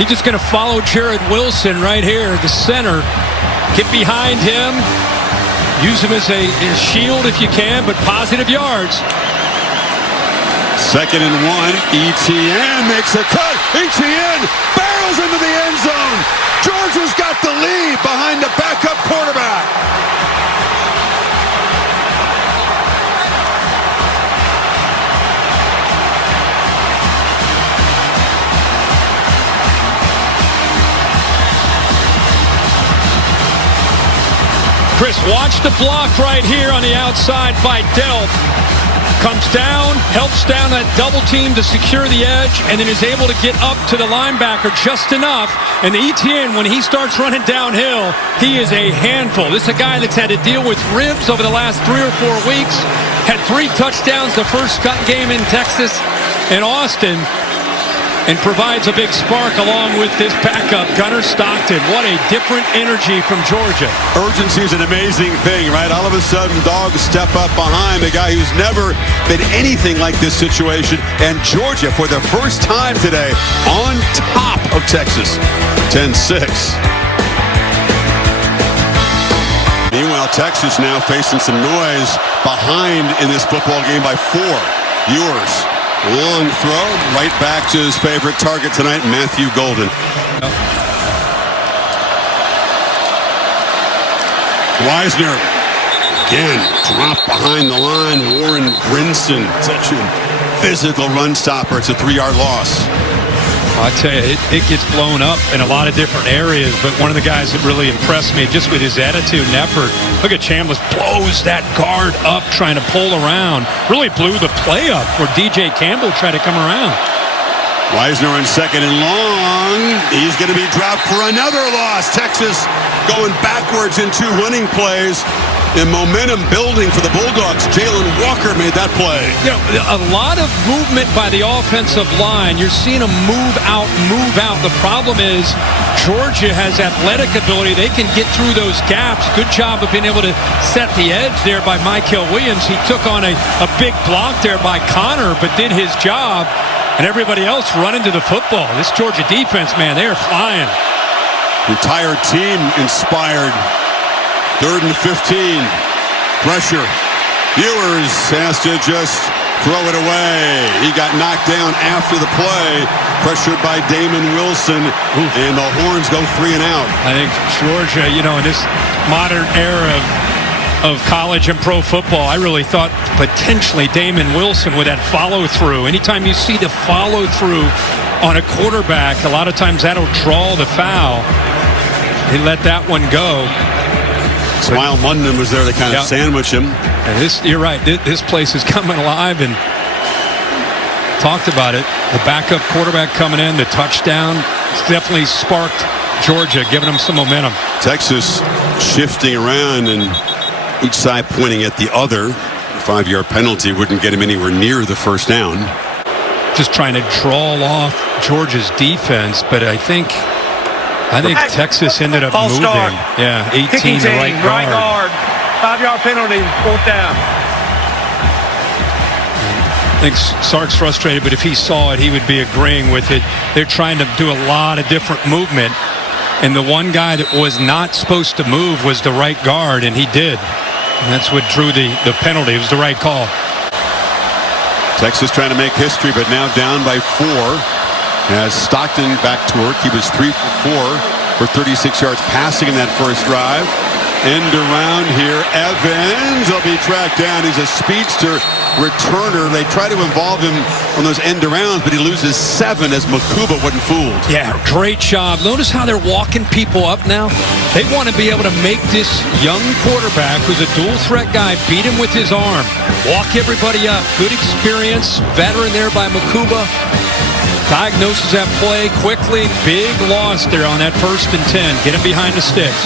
He's just going to follow Jared Wilson right here, the center. Get behind him. Use him as a shield if you can, but positive yards. 2nd and 1. Etienne makes a cut. Etienne barrels into the end zone. Georgia's got the lead behind the backup quarterback. Chris, watch the block right here on the outside by Delp. Comes down, helps down that double team to secure the edge, and then is able to get up to the linebacker just enough. And the Etienne, when he starts running downhill, he is a handful. This is a guy that's had to deal with ribs over the last 3 or 4 weeks. Had 3 touchdowns the first game in Texas and Austin. and provides a big spark along with this backup, Gunnar Stockton. What a different energy from Georgia. Urgency is an amazing thing, right? All of a sudden, dogs step up behind a guy who's never been anything like this situation. And Georgia, for the first time today, on top of Texas, 10-6. Meanwhile, Texas now facing some noise behind in this football game by 4. Ewers, long throw, right back to his favorite target tonight, Matthew Golden. Wisner, again, dropped behind the line. Warren Brinson, such a physical run stopper. It's a 3-yard loss. I tell you, it gets blown up in a lot of different areas, but one of the guys that really impressed me just with his attitude and effort, look at Chambliss, blows that guard up trying to pull around. Really blew the play up where DJ Campbell tried to come around. Wisner on 2nd and long. He's going to be dropped for another loss. Texas going backwards in 2 running plays. And momentum building for the Bulldogs. Jalen Walker made that play. You know, a lot of movement by the offensive line. You're seeing them move out. The problem is Georgia has athletic ability. They can get through those gaps. Good job of being able to set the edge there by Mykel Williams. He took on a big block there by Connor, but did his job. And everybody else running to the football. This Georgia defense, man, they are flying. Entire team inspired. 3rd and 15. Pressure. Ewers has to just throw it away. He got knocked down after the play. Pressured by Damon Wilson. And the Horns go 3 and out. I think Georgia, you know, in this modern era of college and pro football, I really thought potentially Damon Wilson with that follow-through. Anytime you see the follow-through on a quarterback, a lot of times that'll draw the foul. He let that one go. Smile Munden was there to kind of sandwich him. And you're right. This place is coming alive, and talked about it. The backup quarterback coming in, the touchdown, definitely sparked Georgia, giving them some momentum. Texas shifting around and each side pointing at the other. A 5-yard penalty wouldn't get him anywhere near the first down. Just trying to draw off Georgia's defense, but I think Texas ended up moving. Start. Yeah, 18 to right guard. 5-yard penalty, 4th down. I think Sark's frustrated, but if he saw it, he would be agreeing with it. They're trying to do a lot of different movement, and the one guy that was not supposed to move was the right guard, and he did. And that's what drew the penalty. It was the right call. Texas trying to make history, but now down by 4. As Stockton back to work, he was 3 for 4 for 36 yards passing in that first drive. End around here. Evans will be tracked down. He's a speedster returner. They try to involve him on those end arounds, but he loses 7 as Makuba wasn't fooled. Yeah, great job. Notice how they're walking people up now. They want to be able to make this young quarterback, who's a dual threat guy, beat him with his arm. Walk everybody up. Good experience. Veteran there by Makuba. Diagnoses that play quickly. Big loss there on that 1st and 10. Get him behind the sticks.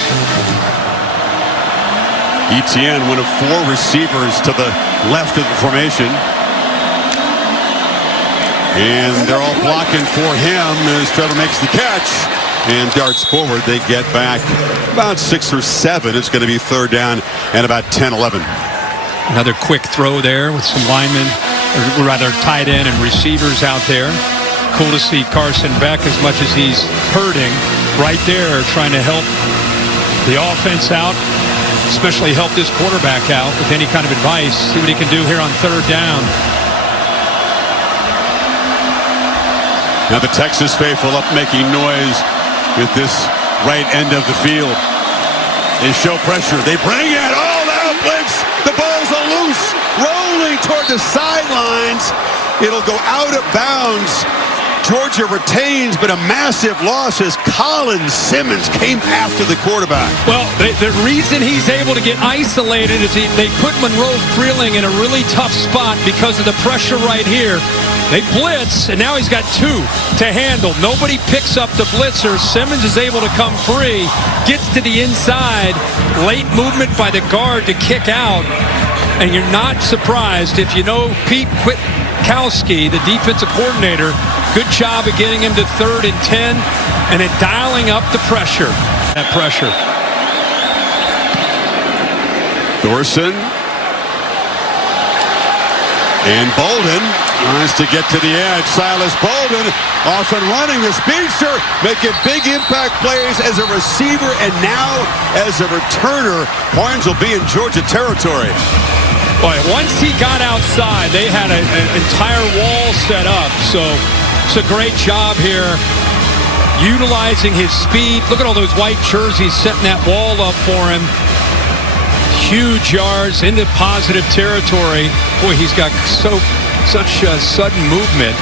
Etienne, one of 4 receivers to the left of the formation. And they're all blocking for him as Trevor makes the catch and darts forward. They get back about 6 or 7. It's going to be 3rd down and about 10-11. Another quick throw there with some linemen, or rather tight end and receivers out there. Cool to see Carson Beck, as much as he's hurting, right there trying to help the offense out, especially help this quarterback out with any kind of advice. See what he can do here on 3rd down. Now the Texas faithful up making noise with this right end of the field. They show pressure. They bring it all out. Blitz. The ball's loose, rolling toward the sidelines. It'll go out of bounds. Georgia retains, but a massive loss as Colin Simmons came after the quarterback. Well, the reason he's able to get isolated is they put Monroe Freeling in a really tough spot because of the pressure right here. They blitz, and now he's got 2 to handle. Nobody picks up the blitzer. Simmons is able to come free, gets to the inside. Late movement by the guard to kick out. And you're not surprised if you know Pete Kwiatkowski, the defensive coordinator, Good job of getting him to 3rd and 10 and then dialing up the pressure. That pressure. Thorson. And Bolden tries to get to the edge. Silas Bolden off and running. The speedster making big impact plays as a receiver and now as a returner. Horns will be in Georgia territory. Boy, once he got outside, they had an entire wall set up. So it's a great job here utilizing his speed. Look at all those white jerseys setting that wall up for him. Huge yards into positive territory. Boy, he's got such sudden movement.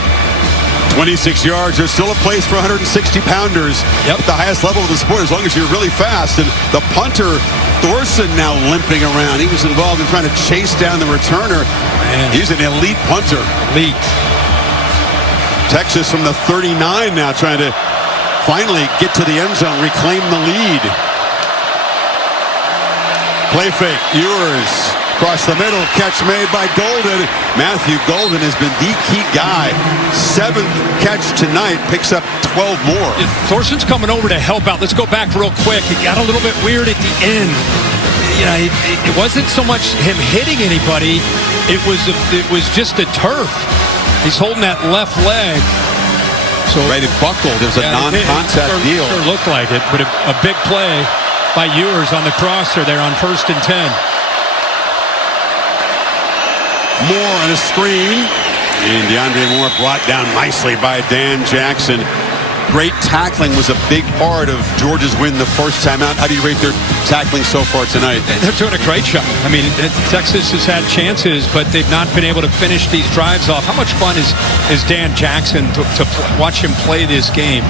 26 yards. There's still a place for 160-pounders at the highest level of the sport as long as you're really fast. And the punter, Thorson, now limping around. He was involved in trying to chase down the returner. Man. He's an elite punter. Elite. Texas from the 39 now trying to finally get to the end zone, reclaim the lead. Play fake, Ewers across the middle, catch made by Golden. Matthew Golden has been the key guy. 7th catch tonight, picks up 12 more. Thorson's coming over to help out. Let's go back real quick. It got a little bit weird at the end. You know, it wasn't so much him hitting anybody. It was just a turf. He's holding that left leg. So right, it buckled. It was a non-contact deal. Sure looked like it, but a big play by Ewers on the crosser there on 1st and 10. Moore on a screen. And DeAndre Moore brought down nicely by Dan Jackson. Great tackling was a big part of Georgia's win the first time out. How do you rate their tackling so far tonight? They're doing a great job. I mean, Texas has had chances, but they've not been able to finish these drives off. How much fun is Dan Jackson to watch him play this game?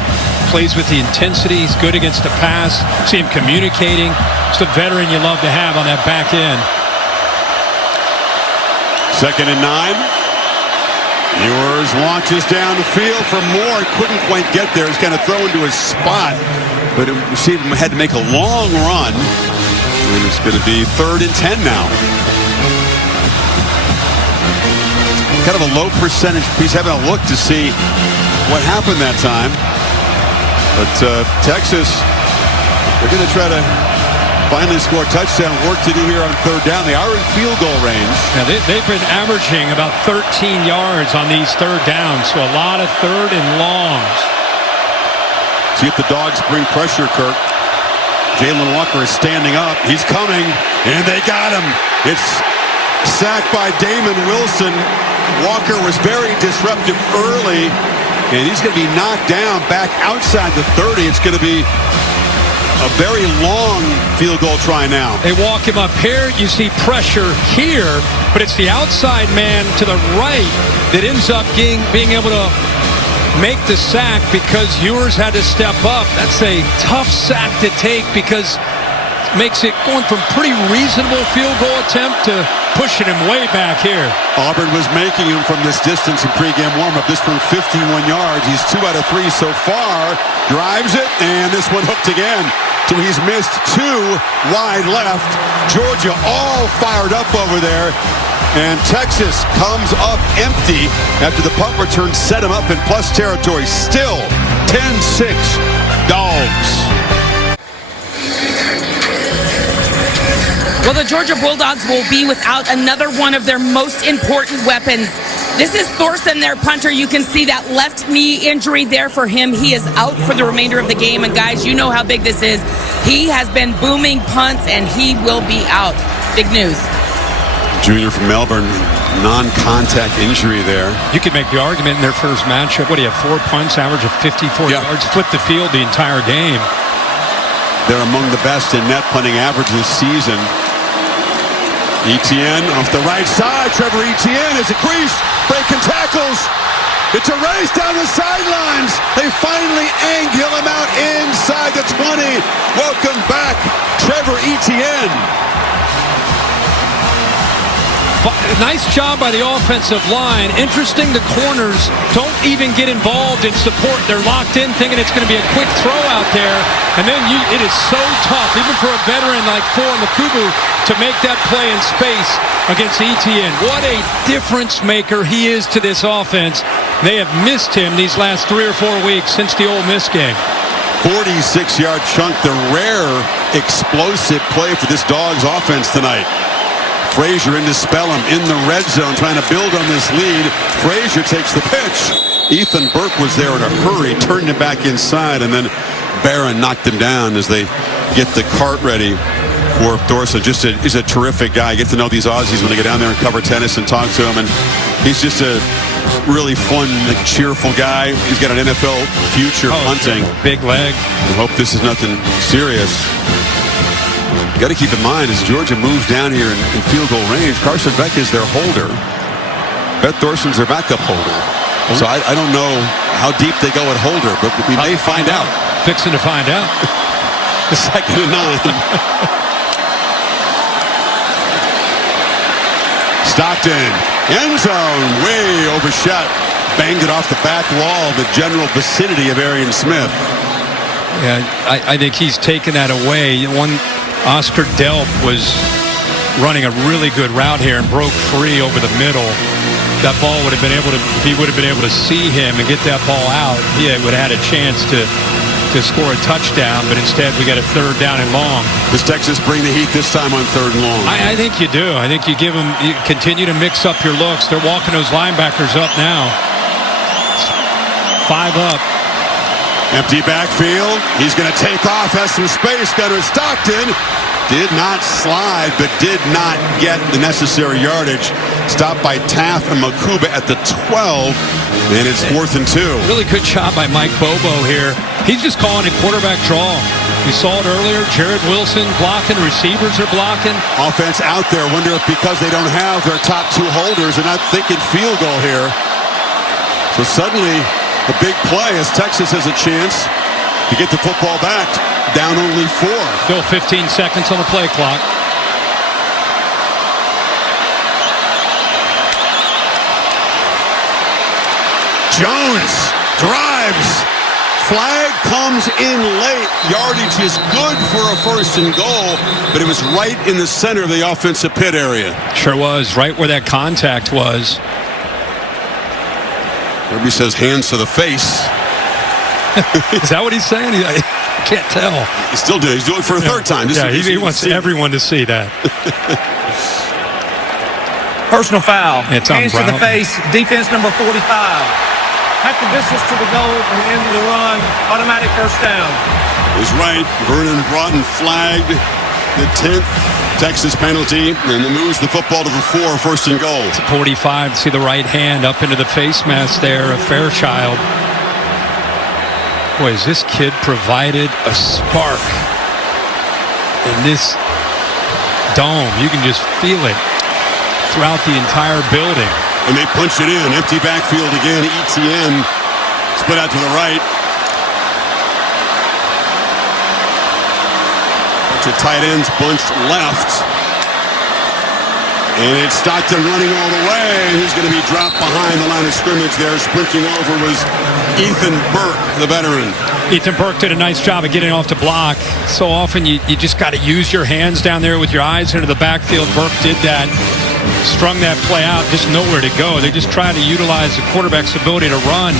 Plays with the intensity. He's good against the pass. See him communicating. It's the veteran you love to have on that back end. 2nd and 9. Ewers launches down the field for Moore. Couldn't quite get there. He's kind of thrown to his spot, but it had to make a long run. And it's going to be 3rd and 10 now. Kind of a low percentage. He's having a look to see what happened that time. But Texas, they're going to try to finally score a touchdown. Work to do here on 3rd down. They are in field goal range. Now they've been averaging about 13 yards on these 3rd downs, so a lot of 3rd and longs. See if the Dogs bring pressure, Kirk. Jalen Walker is standing up. He's coming, and they got him. It's sacked by Damon Wilson. Walker was very disruptive early, and he's going to be knocked down back outside the 30. It's going to be a very long field goal try now. They walk him up here. You see pressure here, but it's the outside man to the right that ends up being able to make the sack because Ewers had to step up. That's a tough sack to take because it makes it going from pretty reasonable field goal attempt to pushing him way back here. Auburn was making him from this distance in pregame warm-up. This from 51 yards. He's 2 out of 3 so far. Drives it, and this one hooked again. So he's missed 2 wide left. Georgia all fired up over there. And Texas comes up empty after the punt return set him up in plus territory. Still 10-6 Dogs. Well, the Georgia Bulldogs will be without another one of their most important weapons. This is Thorson, their punter. You can see that left knee injury there for him. He is out for the remainder of the game. And guys, you know how big this is. He has been booming punts, and he will be out. Big news. Junior from Melbourne, non-contact injury there. You could make the argument in their first matchup. What do you have? 4 punts, average of 54 yards, flip the field the entire game. They're among the best in net punting average this season. Etienne off the right side. Trevor Etienne is a crease, breaking tackles. It's a race down the sidelines. They finally angle him out inside the 20. Welcome back, Trevor Etienne. nice job by the offensive line. Interesting, the corners don't even get involved in support. They're locked in thinking it's going to be a quick throw out there. And then it is so tough, even for a veteran like Makubu, to make that play in space against Etienne. What a difference maker he is to this offense. They have missed him these last 3 or 4 weeks since the Ole Miss game. 46-yard chunk, the rare explosive play for this Dogs offense tonight. Frazier into Spellum in the red zone trying to build on this lead. Frazier takes the pitch. Ethan Burke was there in a hurry, turned him back inside, and then Barron knocked him down as they get the cart ready for Thorson. He's a terrific guy. Get to know these Aussies when they get down there and cover tennis and talk to him. And he's just a really fun, cheerful guy. He's got an NFL future hunting. Big leg. I hope this is nothing serious. You got to keep in mind as Georgia moves down here in field goal range, Carson Beck is their holder. Beth Thorson's their backup holder. So I don't know how deep they go at holder, but we may find out. Fixing to find out. The 2nd and 9. Stockton, end zone, way overshot. Banged it off the back wall, the general vicinity of Arian Smith. Yeah, I think he's taken that away. Oscar Delp was running a really good route here and broke free over the middle. That ball would have been able to, if he would have been able to see him and get that ball out, he would have had a chance to score a touchdown, but instead we got a 3rd down and long. Does Texas bring the heat this time on 3rd and long? I think you do. I think you give them, you continue to mix up your looks. They're walking those linebackers up now. 5 up. Empty backfield. He's going to take off, has some space. Gunnar Stockton did not slide, but did not get the necessary yardage. Stopped by Taft and Makuba at the 12, and it's 4th and 2. Really good job by Mike Bobo here. He's just calling a quarterback draw. We saw it earlier. Jared Wilson blocking. Receivers are blocking. Offense out there. Wonder if because they don't have their top 2 holders, they're not thinking field goal here. So suddenly, a big play as Texas has a chance to get the football back. Down only 4. Still 15 seconds on the play clock. Jones drives. Flag comes in late. Yardage is good for a 1st and goal, but it was right in the center of the offensive pit area. Sure was. Right where that contact was. Kirby says hands to the face. Is that what he's saying? I can't tell. He still do. He's doing it for a 3rd time. He wants everyone to see that. Personal foul. It's on Hands to the face. Defense number 45. Half the distance to the goal and end of the run. Automatic 1st down. He's right. Vernon Broughton flagged the 10th Texas penalty, and it moves the football to the 4, 1st and goal. 45. See the right hand up into the face mask there of Fairchild. Boy, has this kid provided a spark in this dome. You can just feel it throughout the entire building. And they punch it in. Empty backfield again. Etienne split out to the right. Bunch of tight ends bunched left. And it's Stockton running all the way. He's going to be dropped behind the line of scrimmage there. Sprinting over was Ethan Burke, the veteran. Ethan Burke did a nice job of getting off the block. So often you just got to use your hands down there with your eyes into the backfield. Burke did that. Strung that play out, just nowhere to go. They just try to utilize the quarterback's ability to run.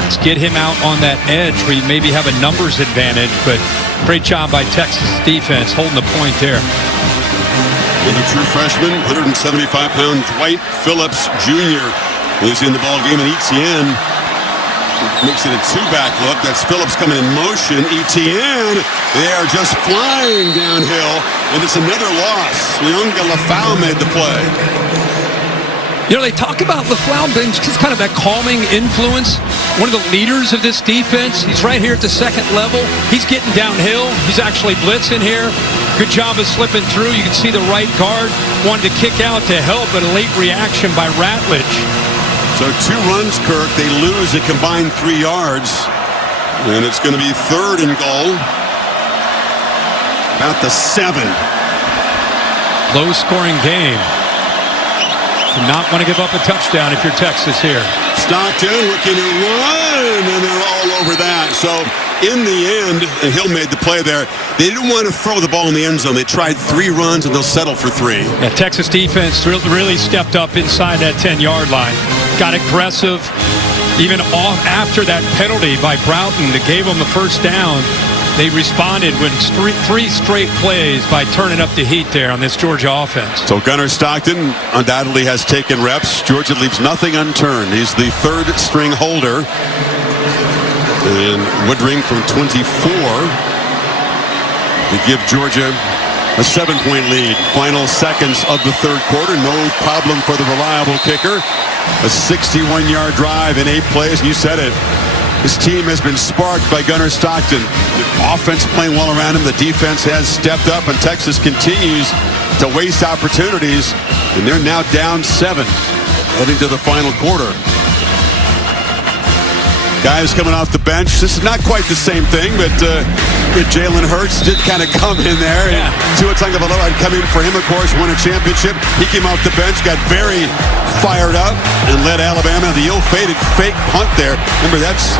Let's get him out on that edge where you maybe have a numbers advantage, but great job by Texas defense holding the point there. And a true freshman, 175-pound Dwight Phillips Jr. is in the ball game, and Etienne makes it a 2-back look. That's Phillips coming in motion. Etienne, they are just flying downhill, and it's another loss. Leonga Lafau made the play. You know, they talk about Lafau being just kind of that calming influence. One of the leaders of this defense. He's right here at the 2nd level. He's getting downhill. He's actually blitzing here. Good job of slipping through. You can see the right guard wanted to kick out to help, but a late reaction by Ratledge. So 2 runs, Kirk. They lose a combined 3 yards. And it's going to be 3rd and goal. About the 7. Low-scoring game. Do not want to give up a touchdown if you're Texas here. Stockton looking to run, and they're all over that. So in the end, and Hill made the play there, they didn't want to throw the ball in the end zone. They tried 3 runs, and they'll settle for 3. Yeah, Texas defense really stepped up inside that 10-yard line. Got aggressive, even off after that penalty by Broughton that gave them the first down. They responded with 3 straight plays by turning up the heat there on this Georgia offense. So Gunnar Stockton undoubtedly has taken reps. Georgia leaves nothing unturned. He's the 3rd string holder. And Woodring from 24 to give Georgia a 7-point lead. Final seconds of the 3rd quarter. No problem for the reliable kicker. A 61-yard drive in 8 plays. You said it. This team has been sparked by Gunnar Stockton. The offense playing well around him. The defense has stepped up, and Texas continues to waste opportunities. And they're now down 7 heading to the final quarter. Guys coming off the bench. This is not quite the same thing, but Jalen Hurts did kind of come in there. Yeah. Tua Tagovailoa had come in for him, of course, won a championship. He came off the bench, got very fired up, and led Alabama to the ill-fated fake punt there. Remember, that's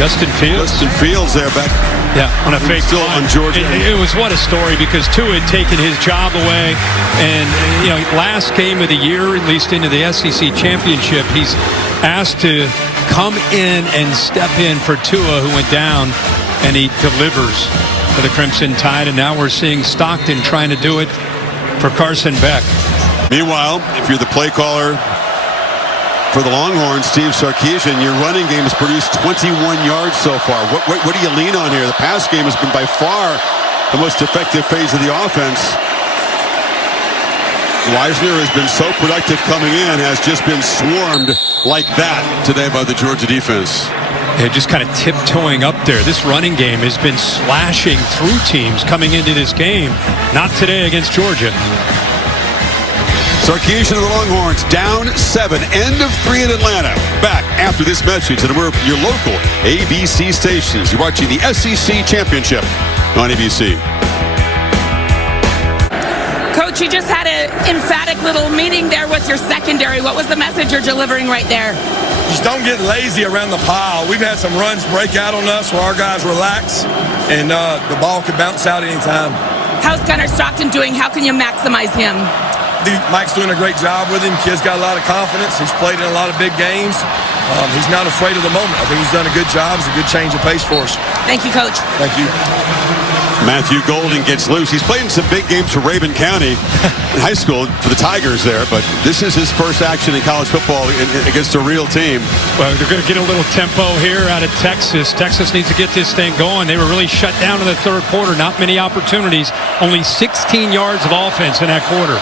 Justin Fields. Justin Fields there back. Yeah, on a fake Still punt. on Georgia. It was what a story, because Tua had taken his job away, and last game of the year, at least into the SEC championship, he's asked to come in and step in for Tua, who went down, and he delivers for the Crimson Tide. And now we're seeing Stockton trying to do it for Carson Beck. Meanwhile, if you're the play caller for the Longhorns, Steve Sarkisian, your running game has produced 21 yards so far. What do you lean on here? The pass game has been by far the most effective phase of the offense. Weisner has been so productive coming in, has just been swarmed like that today by the Georgia defense. They're just kind of tiptoeing up there. This running game has been slashing through teams coming into this game. Not today against Georgia. Sarkisian of the Longhorns down 7, end of 3 in Atlanta. Back after this message and we're your local ABC stations. You're watching the SEC Championship on ABC. Coach, you just had an emphatic little meeting there with your secondary. What was the message you're delivering right there? Just don't get lazy around the pile. We've had some runs break out on us where our guys relax, and the ball could bounce out anytime. How's Gunnar Stockton doing? How can you maximize him? Mike's doing a great job with him. Kid's got a lot of confidence. He's played in a lot of big games. He's not afraid of the moment. I think he's done a good job. It's a good change of pace for us. Thank you, Coach. Thank you. Matthew Golden gets loose. He's played in some big games for Raven County in high school for the Tigers there, but this is his first action in college football against a real team. Well, they're going to get a little tempo here out of Texas. Texas needs to get this thing going. They were really shut down in the 3rd quarter. Not many opportunities. Only 16 yards of offense in that quarter.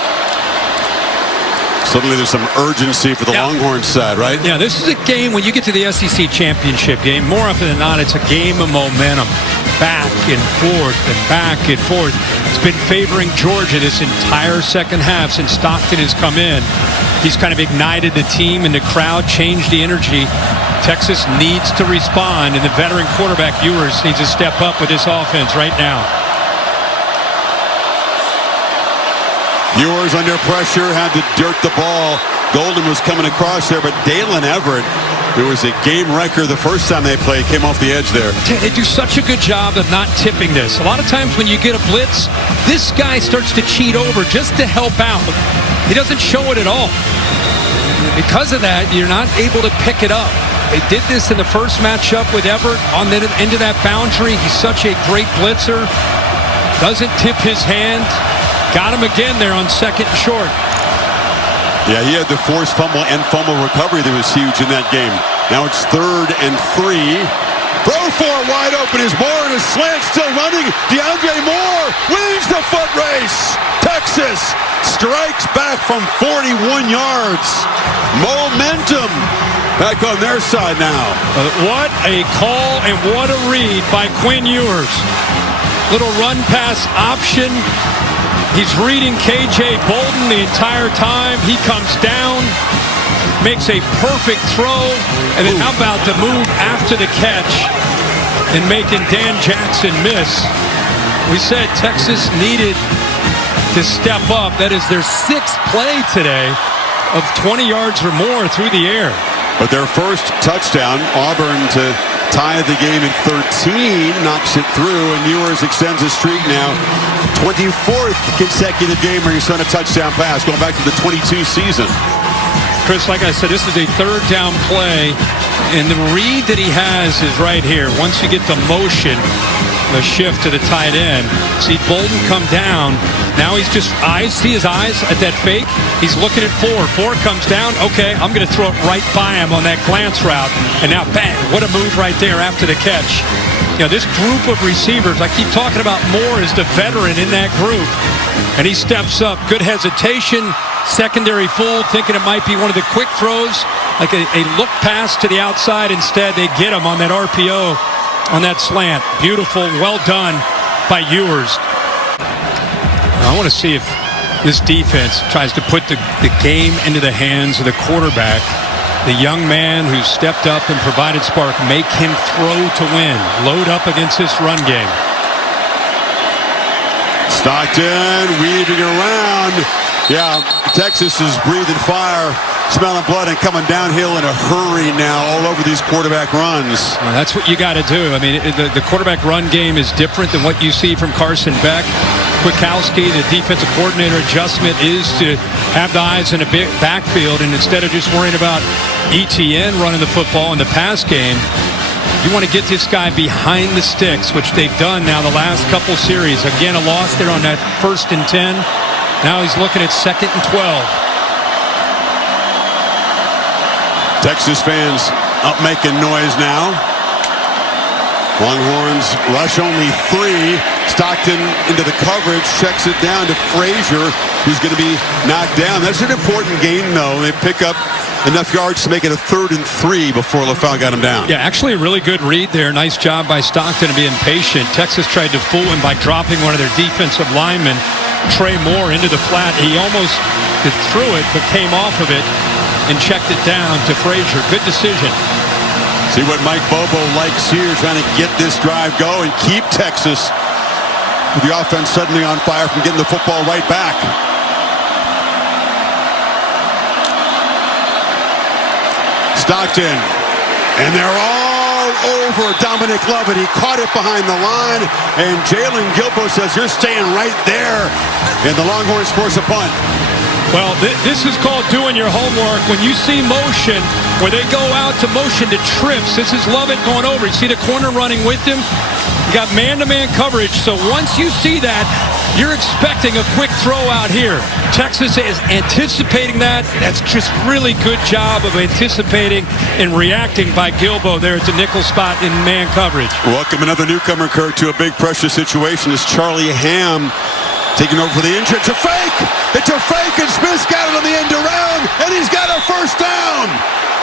Suddenly there's some urgency for the Longhorns side, right? Yeah, this is a game when you get to the SEC championship game, more often than not, it's a game of momentum. Back and forth and back and forth. It's been favoring Georgia this entire second half since Stockton has come in. He's kind of ignited the team and the crowd, changed the energy. Texas needs to respond, and the veteran quarterback Ewers needs to step up with this offense right now. Ewers under pressure, had to dirt the ball. Golden was coming across there, but Dalen Everett, who was a game wrecker the first time they played, came off the edge there. They do such a good job of not tipping this. A lot of times when you get a blitz, this guy starts to cheat over just to help out. He doesn't show it at all. Because of that, you're not able to pick it up. They did this in the first matchup with Everett on the end of that boundary. He's such a great blitzer. Doesn't tip his hand. Got him again there on 2nd and short. Yeah, he had the forced fumble and fumble recovery that was huge in that game. Now it's 3rd and 3. Throw for it wide open is Moore in a slant, still running. DeAndre Moore wins the foot race. Texas strikes back from 41 yards. Momentum back on their side now. What a call and what a read by Quinn Ewers. Little run pass option. He's reading KJ Bolden the entire time. He comes down, makes a perfect throw, and then how about the move after the catch and making Dan Jackson miss. We said Texas needed to step up. That is their 6th play today. of 20 yards or more through the air. But their first touchdown, Auburn to tie the game in 13, knocks it through, and Ewers extends the streak now. 24th consecutive game where he's done a touchdown pass, going back to the 22 season. Chris, like I said, this is a third down play, and the read that he has is right here. Once you get the motion, the shift to the tight end, see Bolden come down. Now he's just see his eyes at that fake. He's looking at 4. 4 comes down. Okay, I'm going to throw it right by him on that glance route. And now, bang, what a move right there after the catch. You know, this group of receivers, I keep talking about Moore as the veteran in that group. And he steps up. Good hesitation. Secondary fool, thinking it might be one of the quick throws, like a look pass to the outside. Instead, they get him on that RPO, on that slant. Beautiful, well done by Ewers. I want to see if this defense tries to put the game into the hands of the quarterback, the young man who stepped up and provided spark. Make him throw to win. Load up against this run game. Stockton weaving around. Yeah, Texas is breathing fire, smelling blood, and coming downhill in a hurry now all over these quarterback runs. Well, that's what you got to do. I mean, the quarterback run game is different than what you see from Carson Beck. Kwiatkowski, the defensive coordinator adjustment is to have the eyes in a big backfield, and instead of just worrying about ETN running the football in the pass game, you want to get this guy behind the sticks, which they've done now the last couple series. Again, a loss there on that 1st and 10. Now he's looking at 2nd and 12. Texas fans up making noise now. Longhorns rush only 3. Stockton into the coverage, checks it down to Frazier, who's going to be knocked down. That's an important gain, though. They pick up enough yards to make it a 3rd and 3 before LaFell got him down. Yeah, actually a really good read there. Nice job by Stockton to be impatient. Texas tried to fool him by dropping one of their defensive linemen, Trey Moore, into the flat. He almost threw it, but came off of it and checked it down to Frazier. Good decision. See what Mike Bobo likes here, trying to get this drive going, keep Texas with the offense suddenly on fire from getting the football right back. Stockton, and they're all over Dominic Lovett. He caught it behind the line, and Jalen Gilbo says, "You're staying right there," and the Longhorns force a punt. Well, this is called doing your homework. When you see motion, where they go out to motion to trips, this is Lovett going over. You see the corner running with him? You got man-to-man coverage, so once you see that, you're expecting a quick throw out here. Texas is anticipating that. That's just really good job of anticipating and reacting by Gilbo there at the nickel spot in man coverage. Welcome another newcomer, Kirk, to a big pressure situation as Charlie Ham taking over for the injury. It's a fake! It's a fake, and Smith's got it on the end around, and he's got a first down!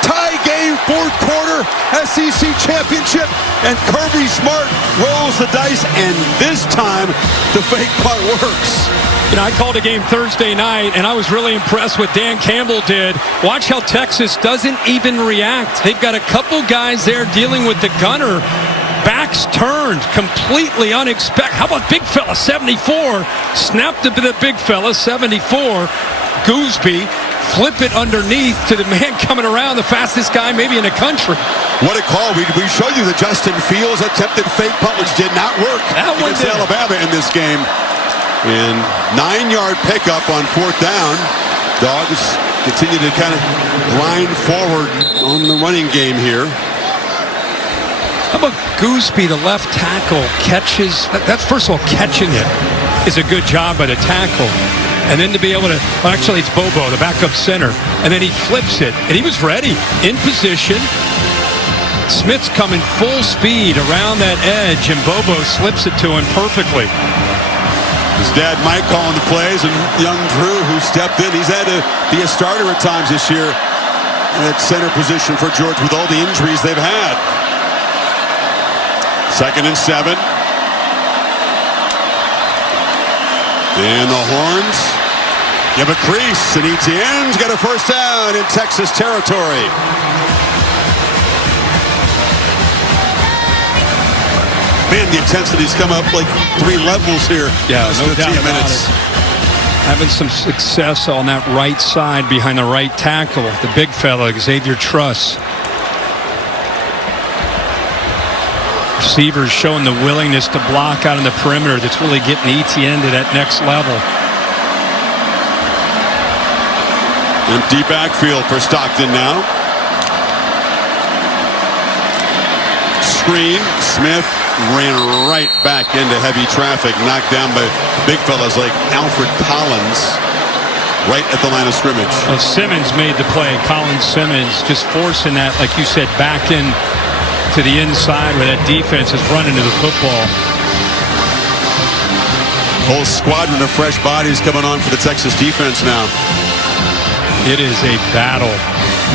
Tie game, 4th quarter, SEC championship, and Kirby Smart rolls the dice, and this time, the fake punt works. You know, I called a game Thursday night, and I was really impressed what Dan Campbell did. Watch how Texas doesn't even react. They've got a couple guys there dealing with the gunner. Backs turned, completely unexpected. How about big fella, 74? Snapped to the big fella, 74. Gooseby, flip it underneath to the man coming around, the fastest guy maybe in the country. What a call. We showed you the Justin Fields attempted fake punt, which did not work against Alabama in this game. And 9-yard pickup on 4th down. Dogs continue to kind of grind forward on the running game here. How about Gooseby, the left tackle, catches? That's first of all, catching it is a good job by the tackle. And then to be able to, well, actually it's Bobo, the backup center. And then he flips it. And he was ready, in position. Smith's coming full speed around that edge, and Bobo slips it to him perfectly. His dad Mike calling the plays, and young Drew, who stepped in. He's had to be a starter at times this year in that center position for Georgia with all the injuries they've had. 2nd and 7. And the Horns give a crease, and Etienne's got a first down in Texas territory. Man, the intensity's come up like 3 levels here. Yeah, no doubt about minutes. it. having some success on that right side behind the right tackle. The big fella, Xavier Truss. Receivers showing the willingness to block out on the perimeter. That's really getting ETN to that next level. Empty backfield for Stockton now. Screen. Smith ran right back into heavy traffic, knocked down by big fellas like Alfred Collins right at the line of scrimmage. Well, Simmons made the play. Colin Simmons just forcing that, like you said, back in to the inside where that defense is running to the football. Whole squadron of fresh bodies coming on for the Texas defense now. It is a battle.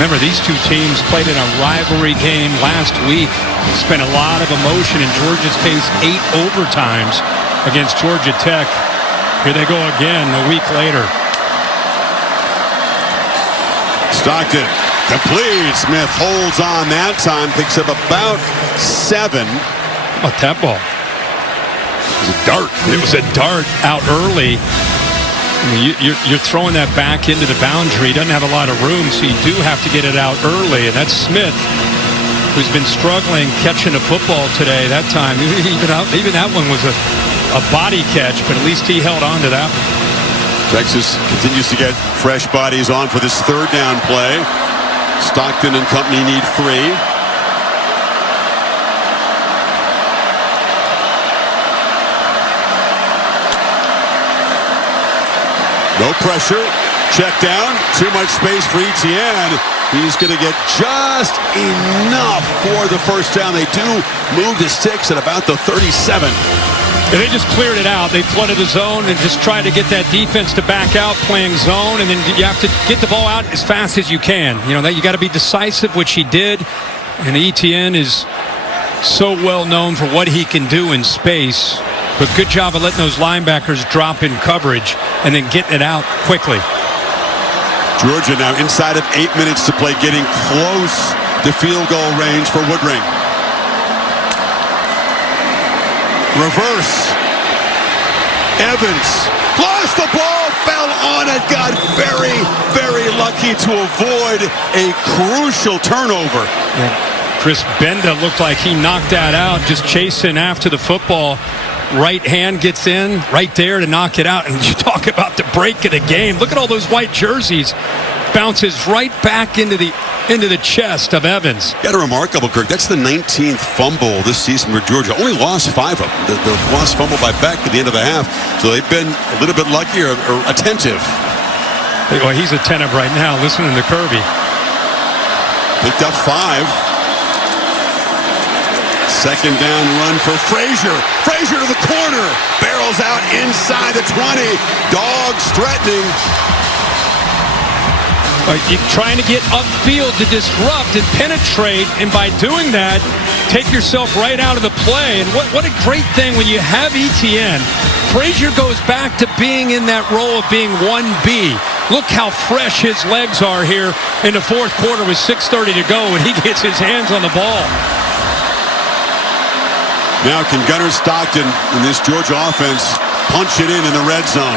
Remember, these two teams played in a rivalry game last week. Spent a lot of emotion. In Georgia's case, 8 overtimes against Georgia Tech. Here they go again a week later. Stockton complete. Smith holds on that time. Picks up about 7. How about that ball? It was a dart. It was a dart out early. I mean, you're throwing that back into the boundary. He doesn't have a lot of room, so you do have to get it out early. And that's Smith, who's been struggling catching a football today. That time, even that one was a body catch, but at least he held on to that one. Texas continues to get fresh bodies on for this third down play. Stockton and company need 3. No pressure. Check down. Too much space for Etienne. He's going to get just enough for the first down. They do move the sticks at about the 37. And they just cleared it out. They flooded the zone and just tried to get that defense to back out playing zone. And then you have to get the ball out as fast as you can. You know, that you got to be decisive, which he did. And Etienne is so well known for what he can do in space. But good job of letting those linebackers drop in coverage and then getting it out quickly. Georgia now inside of 8 minutes to play, getting close to field goal range for Woodring. Reverse. Evans lost the ball, fell on it, got very, very lucky to avoid a crucial turnover. Yeah. Chris Benda looked like he knocked that out, just chasing after the football. Right hand gets in right there to knock it out. And you talk about the break of the game. Look at all those white jerseys. Bounces right back into the chest of Evans. Got a remarkable, Kirk. That's the 19th fumble this season for Georgia. Only lost 5 of them. The lost fumble by Beck at the end of the half. So they've been a little bit lucky or attentive. Well, he's attentive right now, listening to Kirby. Picked up 5. Second down run for Frazier. Frazier to the corner. Barrels out inside the 20. Dogs threatening. You're trying to get upfield to disrupt and penetrate, and by doing that, take yourself right out of the play. And what a great thing when you have Etienne. Frazier goes back to being in that role of being 1B. Look how fresh his legs are here in the fourth quarter with 6:30 to go, and he gets his hands on the ball. Now can Gunnar Stockton in this Georgia offense punch it in the red zone?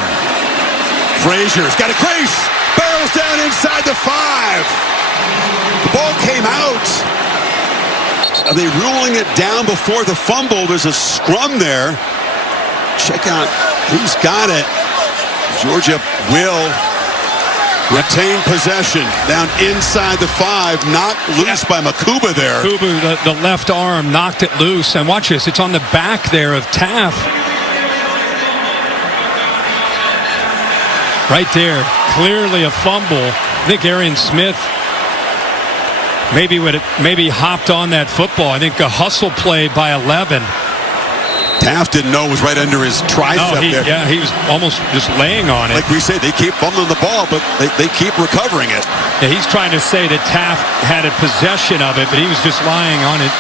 Frazier's got a crease. Barrels down inside the 5. The ball came out. Are they ruling it down before the fumble? There's a scrum there. Check out who's got it. Georgia will retain possession down inside the 5, knocked loose by Makuba there. Makuba, the left arm, knocked it loose. And watch this, it's on the back there of Taff. Right there, clearly a fumble. I think Arian Smith maybe hopped on that football. I think a hustle play by 11. Taft didn't know it was right under his tricep there. Yeah, he was almost just laying on it. Like we said, they keep fumbling the ball, but they keep recovering it. Yeah, he's trying to say that Taft had a possession of it, but he was just lying on it.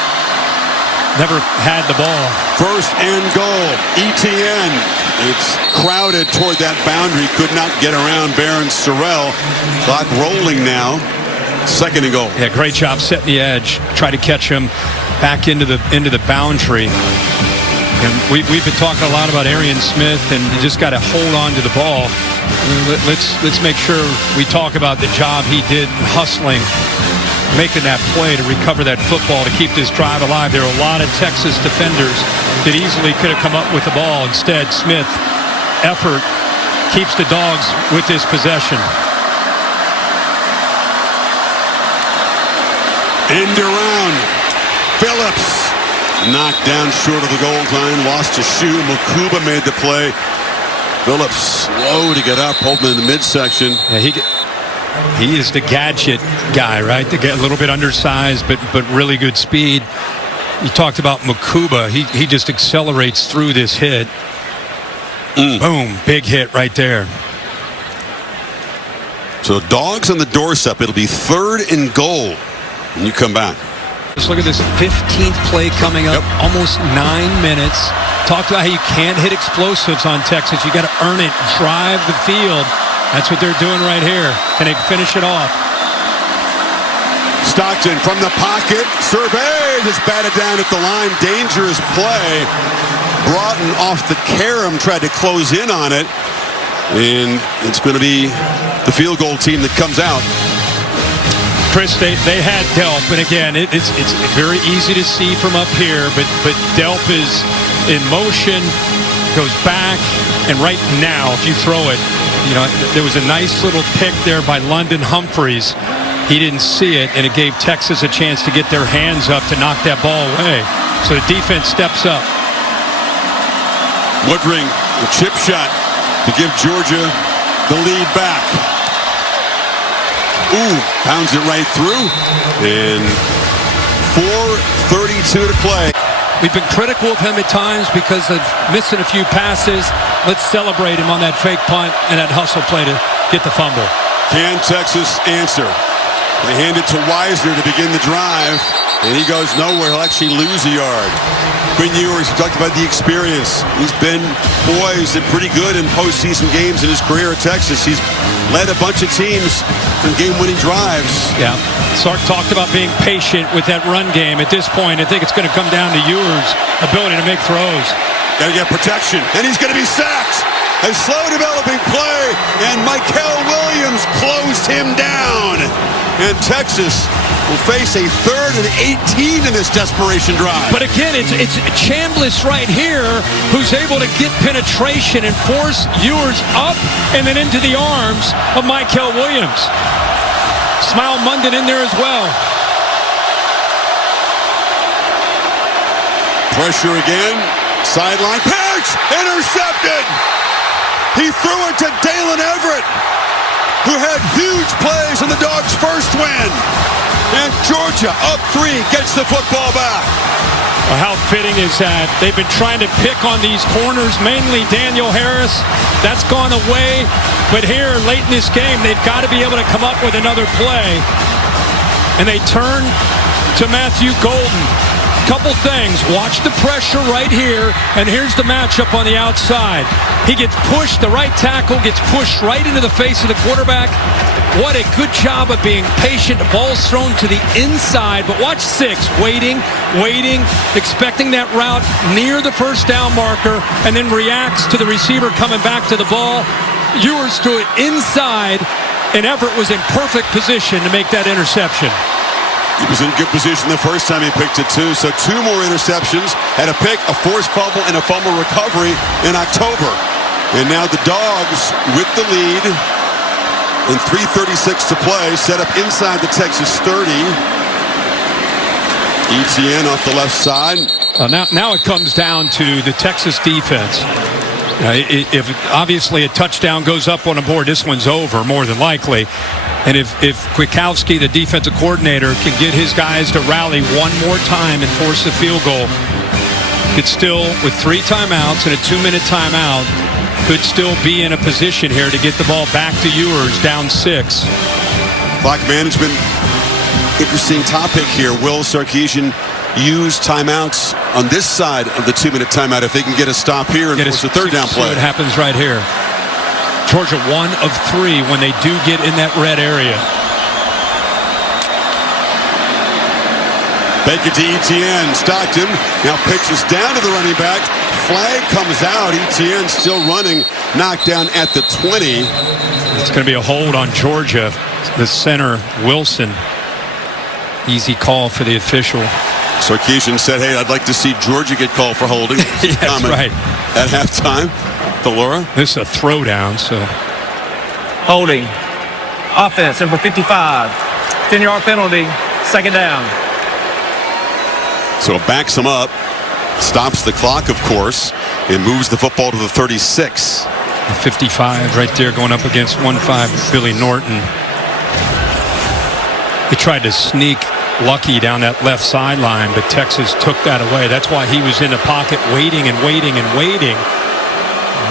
Never had the ball. First and goal. Etienne. It's crowded toward that boundary. Could not get around Baron Sorrell. Clock rolling now. Second and goal. Yeah, great job setting the edge. Try to catch him back into the boundary. And we've been talking a lot about Arian Smith, and you just got to hold on to the ball. Let's make sure we talk about the job he did hustling, making that play to recover that football to keep this drive alive. There are a lot of Texas defenders that easily could have come up with the ball. Instead, Smith, effort, keeps the Dogs with this possession. End around. Phillips knocked down short of the goal line, lost a shoe. Mukuba made the play. Phillips slow to get up, holding in the midsection. Yeah, he is the gadget guy, right? To get a little bit undersized, but really good speed. You talked about Mukuba. He just accelerates through this hit. Boom, big hit right there. So Dogs on the doorstep. It'll be 3rd and goal when you come back. Let's look at this 15th play coming up. Almost 9 minutes. Talked about how you can't hit explosives on Texas. You got to earn it, drive the field. That's what they're doing right here. Can they finish it off? Stockton from the pocket. Survey just batted down at the line. Dangerous play. Broughton off the carom, tried to close in on it. And it's going to be the field goal team that comes out. Chris, they had Delp, and again, it's very easy to see from up here, but Delp is in motion, goes back, and right now, if you throw it, there was a nice little pick there by London Humphreys. He didn't see it, and it gave Texas a chance to get their hands up to knock that ball away. So the defense steps up. Woodring, the chip shot to give Georgia the lead back. Pounds it right through. And 4:32 to play. We've been critical of him at times because of missing a few passes. Let's celebrate him on that fake punt and that hustle play to get the fumble. Can Texas answer? They hand it to Wisner to begin the drive, and he goes nowhere. He'll actually lose a yard. Quinn Ewers, he talked about the experience. He's been poised and pretty good in postseason games in his career at Texas. He's led a bunch of teams in game-winning drives. Yeah, Sark talked about being patient with that run game. At this point, I think it's going to come down to Ewers' ability to make throws. Got to get protection, and he's going to be sacked. A slow developing play, and Mykel Williams closed him down. And Texas will face a 3rd and 18 in this desperation drive. But again, it's Chambliss right here who's able to get penetration and force Ewers up and then into the arms of Mykel Williams. Smile Munden in there as well. Pressure again. Sideline pitch! Intercepted! He threw it to Dalen Everett, who had huge plays in the Dogs' first win. And Georgia up 3, gets the football back. Well, how fitting is that? They've been trying to pick on these corners, mainly Daniel Harris. That's gone away. But here, late in this game, they've got to be able to come up with another play. And they turn to Matthew Golden. Couple things. Watch the pressure right here, and here's the matchup on the outside. He gets pushed, the right tackle gets pushed right into the face of the quarterback. What a good job of being patient. The ball's thrown to the inside, but watch 6, waiting, expecting that route near the first down marker, and then reacts to the receiver coming back to the ball. Ewers threw it inside, and Everett was in perfect position to make that interception. He was in good position the first time he picked it too. So 2 more interceptions, had a pick, a forced fumble, and a fumble recovery in October. And now the Dogs with the lead and 3:36 to play, set up inside the Texas 30. Etienne off the left side. Now it comes down to the Texas defense. If obviously a touchdown goes up on a board, this one's over more than likely. And if Kwiatkowski, the defensive coordinator, can get his guys to rally one more time and force the field goal, could still, with 3 timeouts and a 2-minute timeout, could still be in a position here to get the ball back to Ewers, down 6. Clock management, interesting topic here. Will Sarkisian use timeouts on this side of the 2-minute timeout if they can get a stop here and force a 3rd down play? See what happens right here. Georgia 1 of 3 when they do get in that red area. Fake it to Etienne. Stockton now pitches down to the running back. flag comes out. Etienne still running, knocked down at the 20. It's going to be a hold on Georgia. The center, Wilson. Easy call for the official. Sarkisian said, hey, I'd like to see Georgia get called for holding. Yeah, that's right. At halftime. Delora. This is a throwdown, so. Holding. Offense, number 55. 10-yard penalty. Second down. So it backs him up. Stops the clock, of course. It moves the football to the 36. 55 right there going up against 1-5 Billy Norton. He tried to sneak Lucky down that left sideline, but Texas took that away. That's why he was in the pocket waiting and waiting and waiting.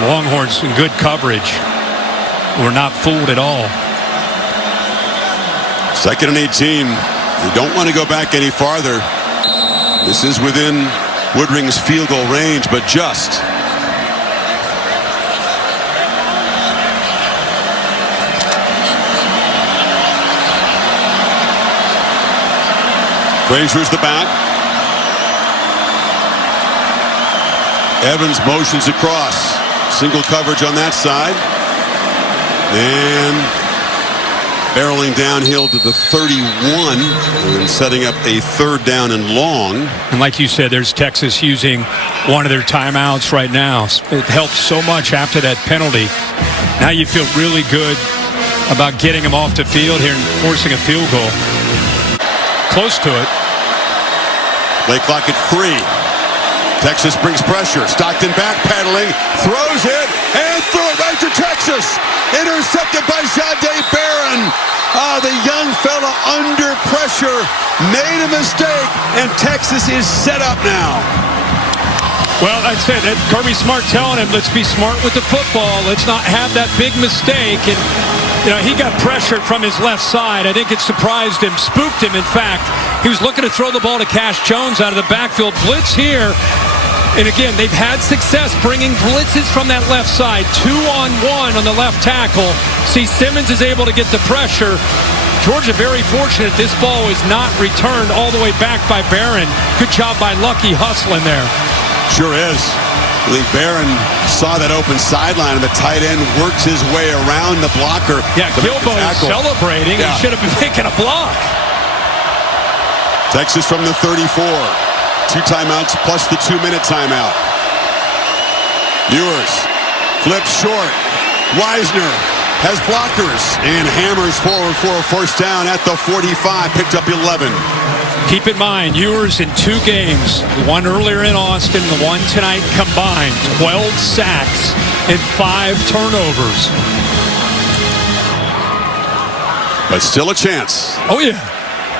Longhorns in good coverage. Were not fooled at all. 2nd and 18. You don't want to go back any farther. This is within Woodring's field goal range, but just. Frazier's the back. Evans motions across. Single coverage on that side. And barreling downhill to the 31 and setting up a 3rd down and long. And like you said, there's Texas using one of their timeouts right now. It helped so much after that penalty. Now you feel really good about getting them off the field here and forcing a field goal. Close to it. Play clock at 3. Texas brings pressure. Stockton backpedaling, throws it, and threw it right to Texas. Intercepted by Jahdae Barron. The young fella under pressure made a mistake, and Texas is set up now. Well, I'd say that Kirby Smart telling him, let's be smart with the football. Let's not have that big mistake. And, you know, he got pressured from his left side. I think it surprised him, spooked him, in fact. He was looking to throw the ball to Cash Jones out of the backfield. Blitz here. And again, they've had success bringing blitzes from that left side. 2-on-1 on the left tackle. See, Simmons is able to get the pressure. Georgia very fortunate this ball is not returned all the way back by Barron. Good job by Lucky hustling there. Sure is. I think Barron saw that open sideline, and the tight end works his way around the blocker. Yeah, Gilbo celebrating. Yeah. He should have been making a block. Texas from the 34. 2 timeouts plus the 2-minute timeout. Ewers flips short. Wisener has blockers and hammers forward for a 1st down at the 45. Picked up 11. Keep in mind, Ewers in 2 games, the one earlier in Austin, the one tonight combined, 12 sacks and 5 turnovers. But still a chance. Oh, yeah.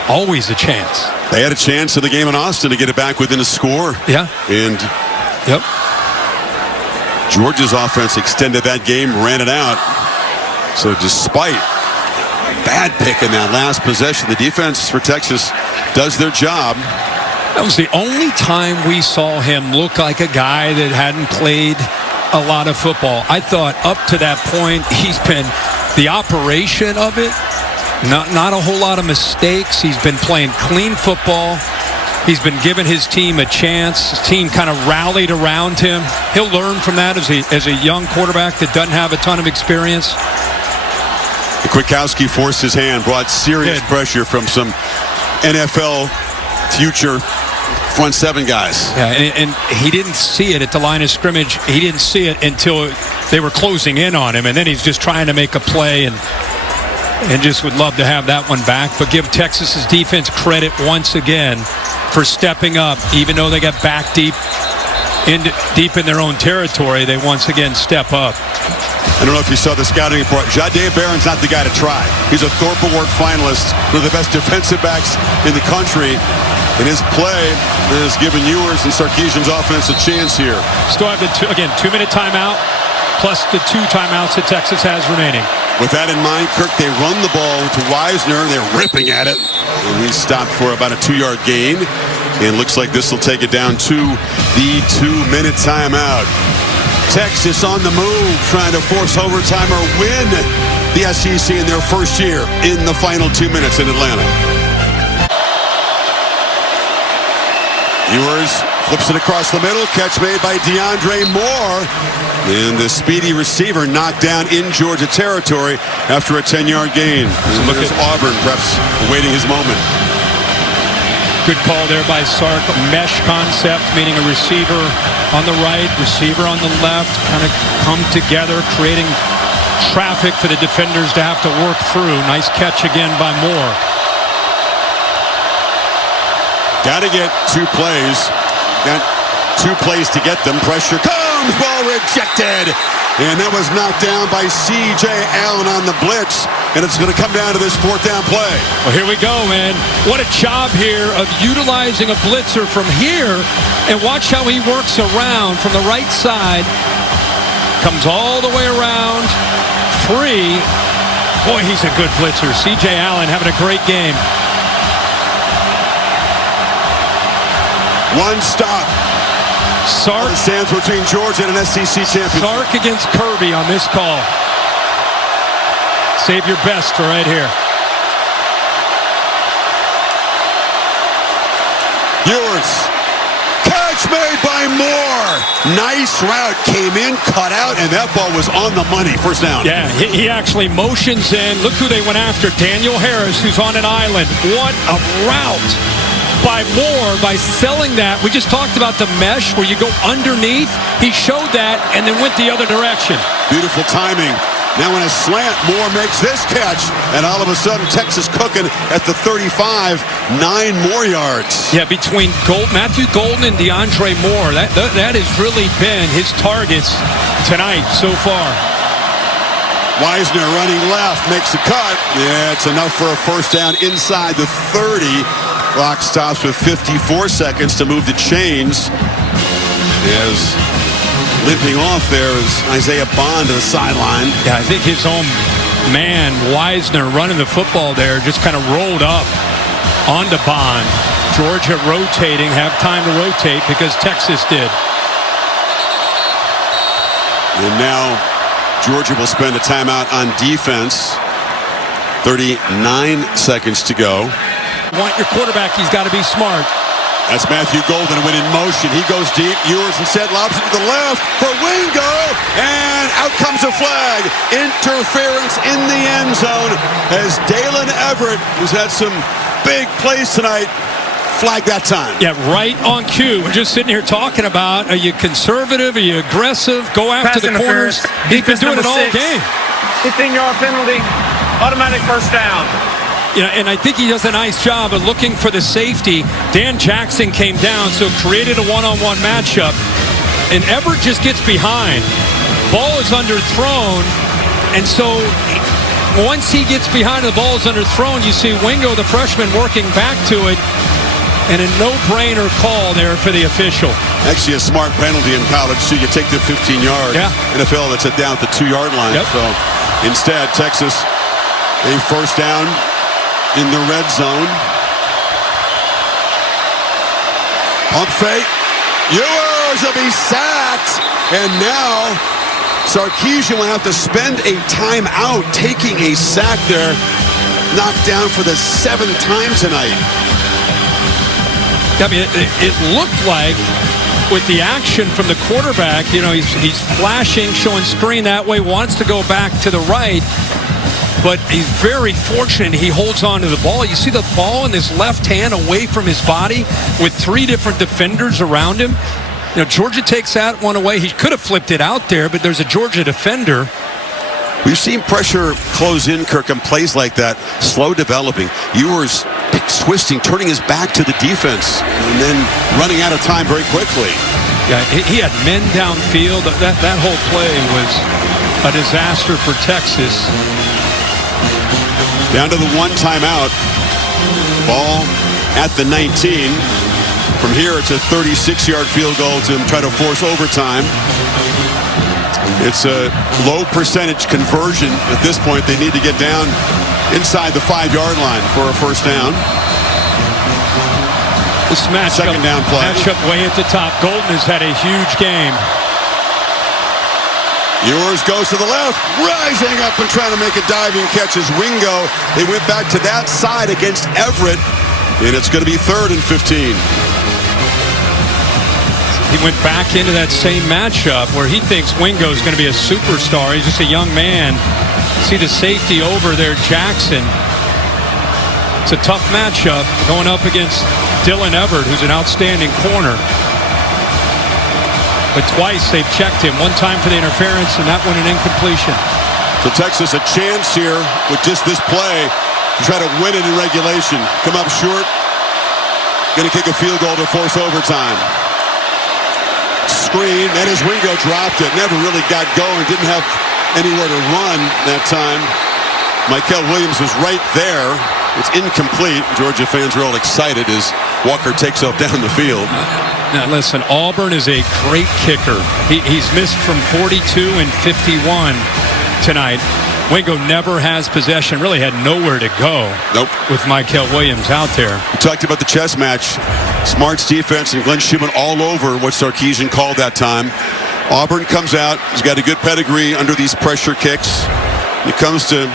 Always a chance. They had a chance in the game in Austin to get it back within a score. Yeah. And Georgia's offense extended that game, ran it out. So despite bad pick in that last possession, the defense for Texas does their job. That was the only time we saw him look like a guy that hadn't played a lot of football. I thought up to that point, he's been the operation of it. Not a whole lot of mistakes. He's been playing clean football. He's been giving his team a chance. His team kind of rallied around him. He'll learn from that as a young quarterback that doesn't have a ton of experience. Kwiatkowski forced his hand, brought serious pressure from some NFL future front 7 guys. Yeah, and he didn't see it at the line of scrimmage. He didn't see it until they were closing in on him, and then he's just trying to make a play and just would love to have that one back. But give Texas's defense credit once again for stepping up. Even though they got back deep in their own territory, they once again step up. I don't know if you saw the scouting report. Jahdae Barron's not the guy to try. He's a Thorpe Award finalist, one of the best defensive backs in the country. And his play has given Ewers and Sarkisian's offense a chance here. Still have the 2-minute timeout, plus the 2 timeouts that Texas has remaining. With that in mind, Kirk, they run the ball to Wisener. They're ripping at it. And he stopped for about a 2-yard gain. And looks like this will take it down to the 2-minute timeout. Texas on the move, trying to force overtime or win the SEC in their first year in the final 2 minutes in Atlanta. Ewers flips it across the middle. Catch made by DeAndre Moore. And the speedy receiver knocked down in Georgia territory after a 10-yard gain. Look at Auburn, perhaps awaiting his moment. Good call there by Sark. Mesh concept, meaning a receiver on the right, receiver on the left, kind of come together, creating traffic for the defenders to have to work through. Nice catch again by Moore. Got to get 2 plays. Got 2 plays to get them. Pressure comes. Ball rejected. And that was knocked down by C.J. Allen on the blitz. And it's going to come down to this 4th down play. Well, here we go, man. What a job here of utilizing a blitzer from here. And watch how he works around from the right side. Comes all the way around. Free. Boy, he's a good blitzer. C.J. Allen having a great game. One stop. Sark stands between Georgia and an SEC champion. Sark against Kirby on this call. Save your best for right here. Ewers. Catch made by Moore. Nice route. Came in, cut out, and that ball was on the money. First down. Yeah, he actually motions in. Look who they went after. Daniel Harris, who's on an island. What a route by Moore by selling that. We just talked about the mesh where you go underneath. He showed that and then went the other direction. Beautiful timing. Now in a slant, Moore makes this catch, and all of a sudden Texas cooking at the 35, 9 more yards. Yeah, between Matthew Golden and DeAndre Moore, that has really been his targets tonight so far. Weisner running left, makes a cut. Yeah, it's enough for a first down inside the 30. Clock stops with 54 seconds to move the chains. As limping off there is Isaiah Bond to the sideline. Yeah, I think his own man, Weisner, running the football there, just kind of rolled up onto Bond. Georgia rotating, have time to rotate because Texas did. And now Georgia will spend a timeout on defense. 39 seconds to go. Want your quarterback, he's got to be smart. That's Matthew Golden went in motion. He goes deep. Ewers instead lobs it to the left for Wingo. And out comes a flag. Interference in the end zone as Dalen Everett, who's had some big plays tonight, flagged that time. Yeah, right on cue. We're just sitting here talking about, are you conservative? Are you aggressive? Go after the corners. He's been doing it all game. 15-yard penalty, automatic first down. Yeah, and I think he does a nice job of looking for the safety. Dan Jackson came down, so created a one-on-one matchup. And Everett just gets behind. Ball is underthrown. And so once he gets behind and the ball is underthrown, you see Wingo, the freshman, working back to it. And a no-brainer call there for the official. Actually a smart penalty in college, too. You take the 15 yards. Yeah. NFL, that's it down at the 2-yard line. Yep. So instead, Texas, a first down in the red zone. Pump fake. Ewers will be sacked. And now Sarkisian will have to spend a timeout taking a sack there. Knocked down for the 7th time tonight. I mean, it looked like with the action from the quarterback, you know, he's flashing, showing screen that way, wants to go back to the right. But he's very fortunate he holds on to the ball. You see the ball in his left hand away from his body with 3 different defenders around him. You know, Georgia takes that one away. He could have flipped it out there, but there's a Georgia defender. We've seen pressure close in, Kirk, on plays like that, slow developing. Ewers twisting, turning his back to the defense, and then running out of time very quickly. Yeah, he had men downfield. That whole play was a disaster for Texas. Down to the 1 timeout. Ball at the 19. From here, it's a 36-yard field goal to try to force overtime. It's a low percentage conversion at this point. They need to get down inside the 5-yard line for a first down. This matchup, second down play. Matchup way at the top. Golden has had a huge game. Ewers goes to the left, rising up and trying to make a diving catch as Wingo. They went back to that side against Everett, and it's going to be 3rd and 15. he went back into that same matchup where he thinks Wingo's going to be a superstar. He's just a young man. See the safety over there, Jackson. It's a tough matchup going up against Dylan Everett, who's an outstanding corner. But twice they've checked him. One time for the interference, and that one an incompletion. So Texas a chance here with just this play to try to win it in regulation. Come up short. Going to kick a field goal to force overtime. Screen, and as Wingo dropped it, never really got going. Didn't have anywhere to run that time. Michael Williams was right there. It's incomplete. Georgia fans are all excited as Walker takes off down the field. Now listen, Auburn is a great kicker. He's missed from 42 and 51 tonight. Wingo never has possession, really had nowhere to go. Nope. With Michael Williams out there. We talked about the chess match. Smart's defense and Glenn Schumann all over what Sarkisian called that time. Auburn comes out. He's got a good pedigree under these pressure kicks. When it comes to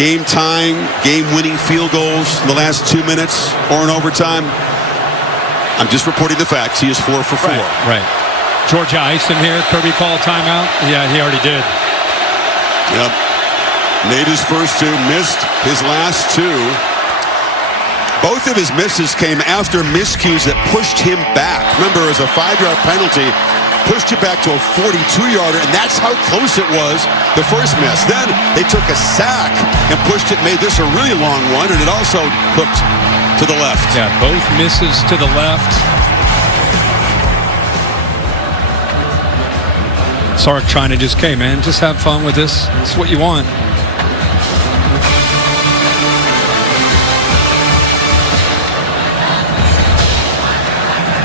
game-tying, game-winning field goals in the last 2 minutes or in overtime, I'm just reporting the facts. He is 4 for 4. Right. Georgia Ison here. Kirby called timeout. Yeah, he already did. Yep. Made his first 2, missed his last 2. Both of his misses came after miscues that pushed him back. Remember, it was a 5-yard penalty. Pushed you back to a 42-yarder, and that's how close it was the first miss. Then they took a sack and pushed it, made this a really long one, and it also hooked to the left. Yeah, both misses to the left. Sark trying to just, okay, man, just have fun with this. It's what you want.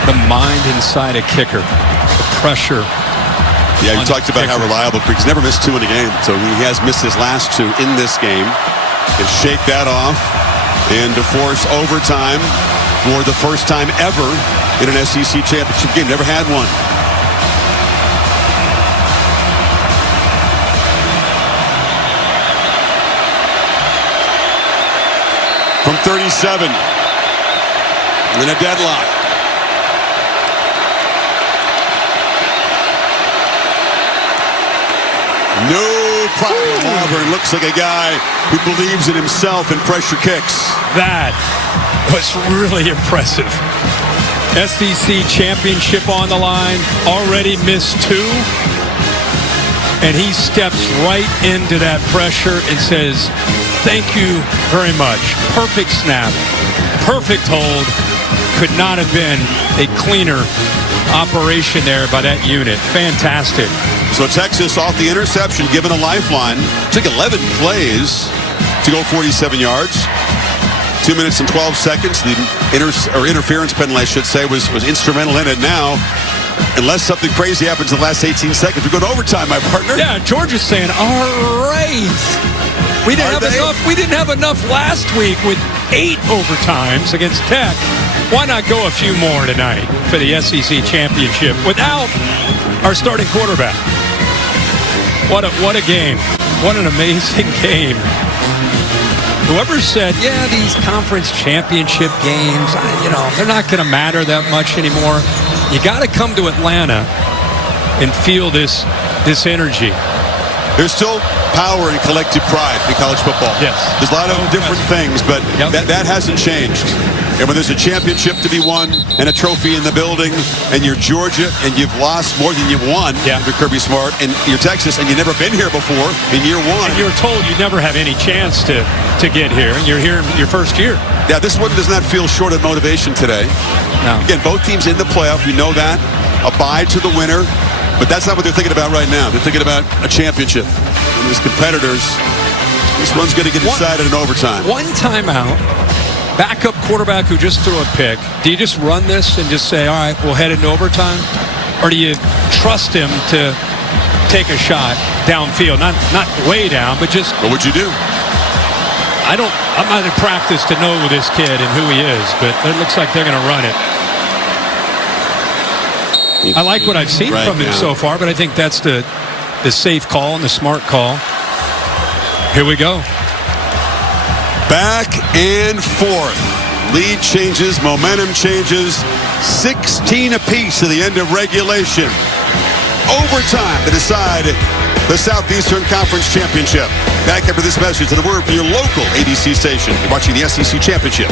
The mind inside a kicker. Pressure. Yeah, you talked about how reliable he's never missed 2 in a game, so he has missed his last 2 in this game. And shake that off and to force overtime for the first time ever in an SEC championship game. Never had one. From 37 in a deadlock. No problem. Auburn looks like a guy who believes in himself and pressure kicks. That was really impressive. SEC championship on the line, already missed 2. And he steps right into that pressure and says, thank you very much. Perfect snap, perfect hold. Could not have been a cleaner operation there by that unit. Fantastic. So Texas off the interception, given a lifeline. Took 11 plays to go 47 yards. 2 minutes and 12 seconds. The interference penalty, I should say, was instrumental in it. Now, unless something crazy happens in the last 18 seconds, we go to overtime, my partner. Yeah, Georgia's saying, all right. We didn't have enough last week with 8 overtimes against Tech. Why not go a few more tonight for the SEC championship without our starting quarterback? What a game. What an amazing game. Whoever said, yeah, these conference championship games, they're not going to matter that much anymore. You got to come to Atlanta and feel this energy. There's still power and collective pride in college football. Yes. There's a lot of different things, but that hasn't changed. And when there's a championship to be won and a trophy in the building, and you're Georgia and you've lost more than you've won under Kirby Smart, and you're Texas and you've never been here before in year 1. And you're told you never have any chance to get here, and you're here in your first year. Yeah, this one does not feel short of motivation today. No. Again, both teams in the playoff. We know that. A bye to the winner. But that's not what they're thinking about right now. They're thinking about a championship. And these competitors, this one's going to get decided in overtime. One timeout. Backup quarterback who just threw a pick. Do you just run this and just say, all right, we'll head into overtime? Or do you trust him to take a shot downfield? Not way down, but just... What would you do? I'm not in practice to know this kid and who he is, but it looks like they're going to run it. I like what I've seen from him so far, but I think that's the safe call and the smart call. Here we go. Back and forth. Lead changes, momentum changes. 16 apiece at the end of regulation. Overtime to decide the Southeastern Conference Championship. Back after this message and a word from your local ABC station. You're watching the SEC Championship.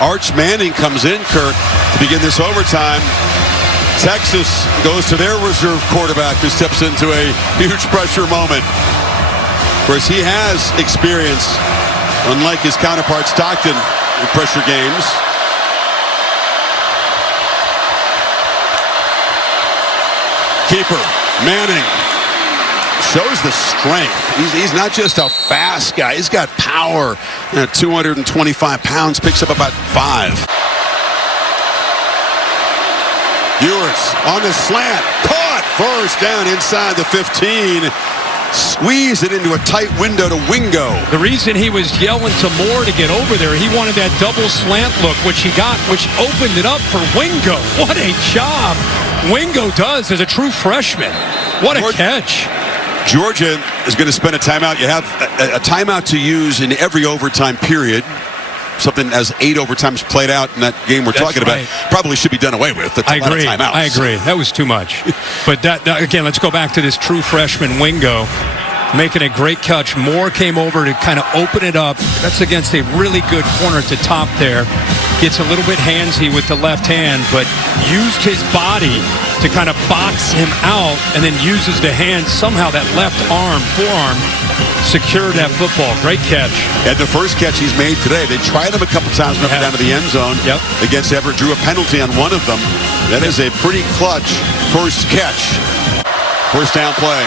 Arch Manning comes in, Kirk, to begin this overtime. Texas goes to their reserve quarterback who steps into a huge pressure moment. Of course, he has experience, unlike his counterpart Stockton, in pressure games. Keeper, Manning, shows the strength. He's not just a fast guy. He's got power. 225 pounds, picks up about 5. Ewers on the slant. Caught. First down inside the 15. Squeeze it into a tight window to Wingo. The reason he was yelling to Moore to get over there, he wanted that double slant look, which he got, which opened it up for Wingo. What a job Wingo does as a true freshman. What a catch. Georgia is going to spend a timeout. You have a timeout to use in every overtime period. Something as 8 overtimes played out in that game we're talking about probably should be done away with. I agree. I agree. That was too much. But that again, let's go back to this true freshman Wingo making a great catch. Moore came over to kind of open it up. That's against a really good corner at the top there. Gets a little bit handsy with the left hand, but used his body to kind of box him out and then uses the hand. Somehow that left arm, forearm, secured that football. Great catch. And the first catch he's made today, they tried him a couple times down to the end zone against Everett. Drew a penalty on one of them. That is a pretty clutch first catch. First down play.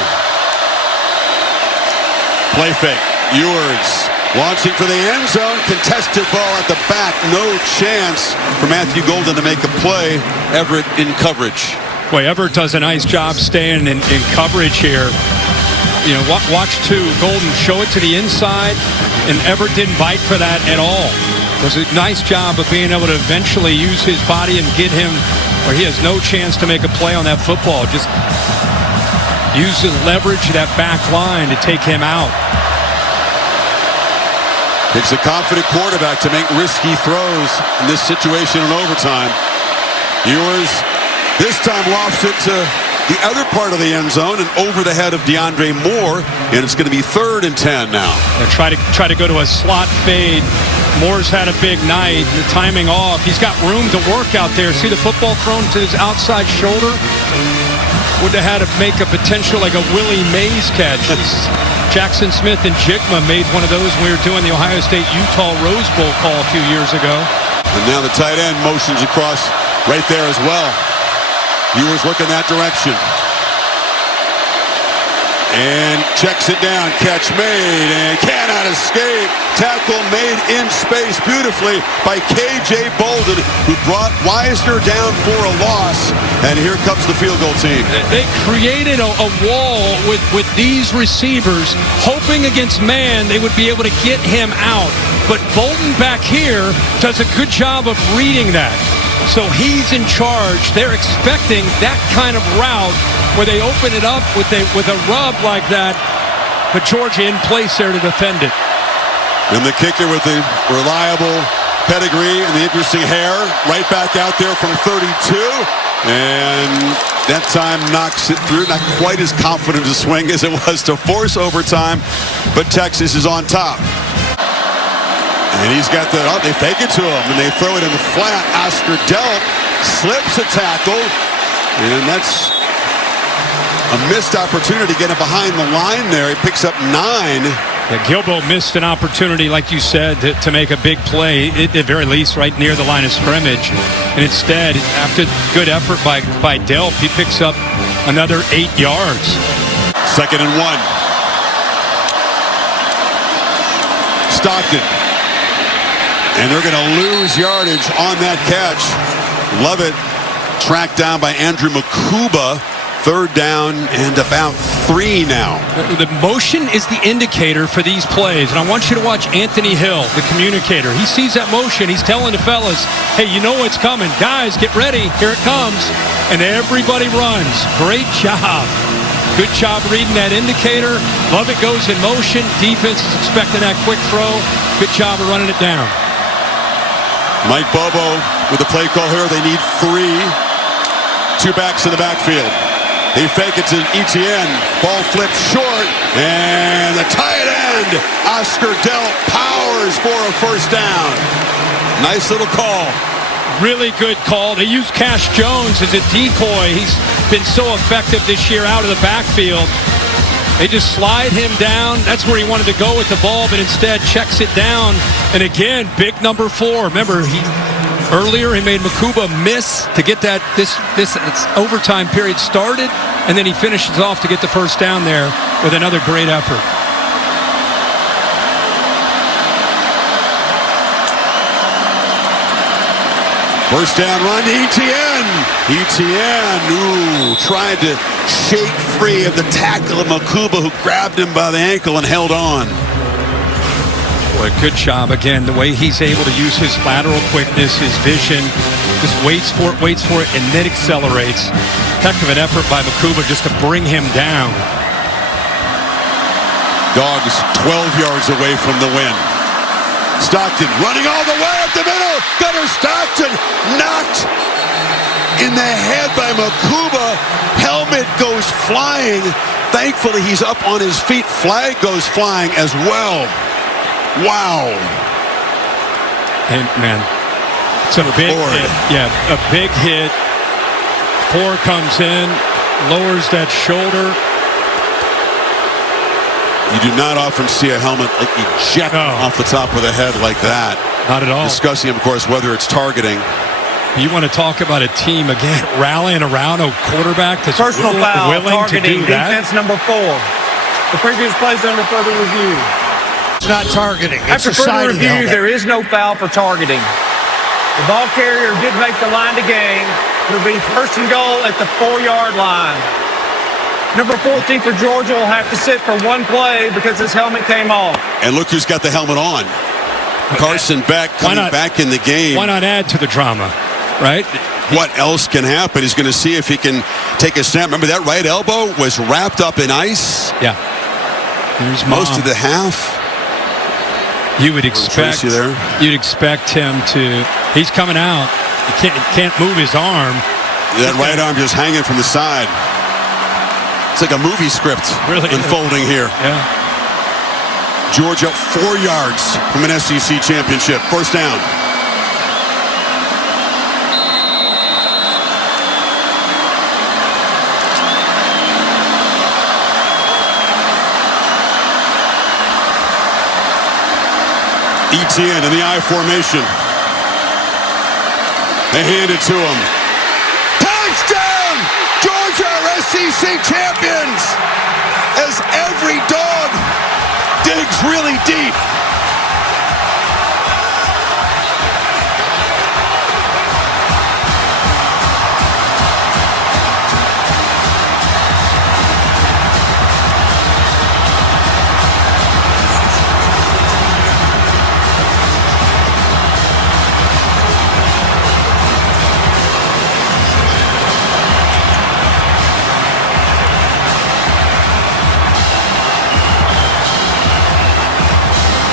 Play fake. Ewers launching for the end zone. Contested ball at the back. No chance for Matthew Golden to make a play. Everett in coverage. Boy, Everett does a nice job staying in coverage here. You know, watch Golden show it to the inside, and Everett didn't bite for that at all. It was a nice job of being able to eventually use his body and get him where he has no chance to make a play on that football. Just use the leverage of that back line to take him out. It's a confident quarterback to make risky throws in this situation in overtime. Ewers this time lofts it to the other part of the end zone and over the head of DeAndre Moore, and it's going to be 3rd and 10 now. They'll try to go to a slot fade. Moore's had a big night. The timing off. He's got room to work out there. See the football thrown to his outside shoulder? Would have had to make a potential like a Willie Mays catch. Jackson Smith and Jigma made one of those when we were doing the Ohio State-Utah Rose Bowl call a few years ago. And now the tight end motions across right there as well. Ewers looking that direction. And checks it down. Catch made and cannot escape. Tackle made in space beautifully by K.J. Bolden, who brought Wisner down for a loss. And here comes the field goal team. They created a wall with these receivers, hoping against man they would be able to get him out. But Bolden back here does a good job of reading that. So he's in charge. They're expecting that kind of route where they open it up with a rub like that. But Georgia in place there to defend it. And the kicker with the reliable pedigree and the interesting hair right back out there from 32. And that time knocks it through. Not quite as confident a swing as it was to force overtime. But Texas is on top. And he's got the, they fake it to him, and they throw it in the flat. Oscar Delp slips a tackle, and that's a missed opportunity getting behind the line there. He picks up 9. Yeah, Gilbo missed an opportunity, like you said, to make a big play, at the very least, right near the line of scrimmage. And instead, after good effort by Delp, he picks up another 8 yards. 2nd and 1. Stockton. And they're going to lose yardage on that catch. Lovett tracked down by Andrew Makuba. 3rd down and about 3 now. The motion is the indicator for these plays. And I want you to watch Anthony Hill, the communicator. He sees that motion. He's telling the fellas, hey, you know what's coming. Guys, get ready. Here it comes. And everybody runs. Great job. Good job reading that indicator. Lovett goes in motion. Defense is expecting that quick throw. Good job of running it down. Mike Bobo with the play call here. They need 3. 2 backs in the backfield. They fake it to Etienne. Ball flipped short. And the tight end, Oscar Delp, powers for a first down. Nice little call. Really good call. They use Cash Jones as a decoy. He's been so effective this year out of the backfield. They just slide him down. That's where he wanted to go with the ball, but instead checks it down. And again, big number 4. Remember, earlier he made Makuba miss to get this overtime period started, and then he finishes off to get the first down there with another great effort. First down run to Etienne. Etienne, tried to shake free of the tackle of Makuba, who grabbed him by the ankle and held on. Boy, good job again. The way he's able to use his lateral quickness, his vision, just waits for it, and then accelerates. Heck of an effort by Makuba just to bring him down. Dogs 12 yards away from the win. Stockton running all the way up the middle. Gunnar Stockton knocked in the head by Makuba. Helmet goes flying. Thankfully, he's up on his feet. Flag goes flying as well. Wow. And man, it's a big hit. Yeah, a big hit. 4 comes in, lowers that shoulder. You do not often see a helmet like eject off the top of the head like that. Not at all. Discussing, of course, whether it's targeting. You want to talk about a team, again, rallying around a quarterback that's personal foul, willing targeting, to do that. defense number 4. The previous plays under further review. It's not targeting. It's After a side further of the review, helmet. there is no foul for targeting. The ball carrier did make the line to gain. It'll be first and goal at the 4-yard line. Number 14 for Georgia will have to sit for 1 play because his helmet came off. And look who's got the helmet on. Carson Beck coming back in the game. Why not add to the drama, right? What else can happen? He's going to see if he can take a snap. Remember that right elbow was wrapped up in ice? Yeah. There's most of the half. You would expect you'd expect him to. He's coming out. He can't move his arm. That right arm just hanging from the side. It's like a movie script unfolding here. Yeah. Georgia 4 yards from an SEC championship. First down. Etienne in the I formation. They hand it to him. Touchdown! Georgia are SEC champions as every dog digs really deep.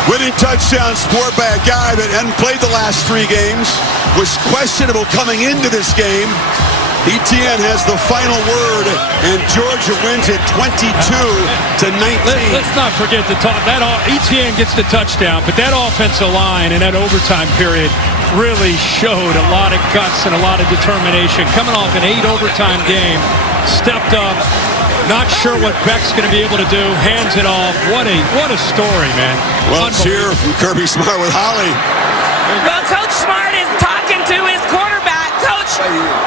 Winning touchdown scored by a guy that hadn't played the last 3 games, was questionable coming into this game. Etienne has the final word, and Georgia wins it 22-19. Let's not forget the talk. Etienne gets the touchdown, but that offensive line and that overtime period really showed a lot of guts and a lot of determination. Coming off an 8 overtime game, stepped up. Not sure what Beck's going to be able to do. Hands it off. What a story, man. Well, cheer from Kirby Smart with Holly. Well, Coach Smart is talking to his quarterback. Coach,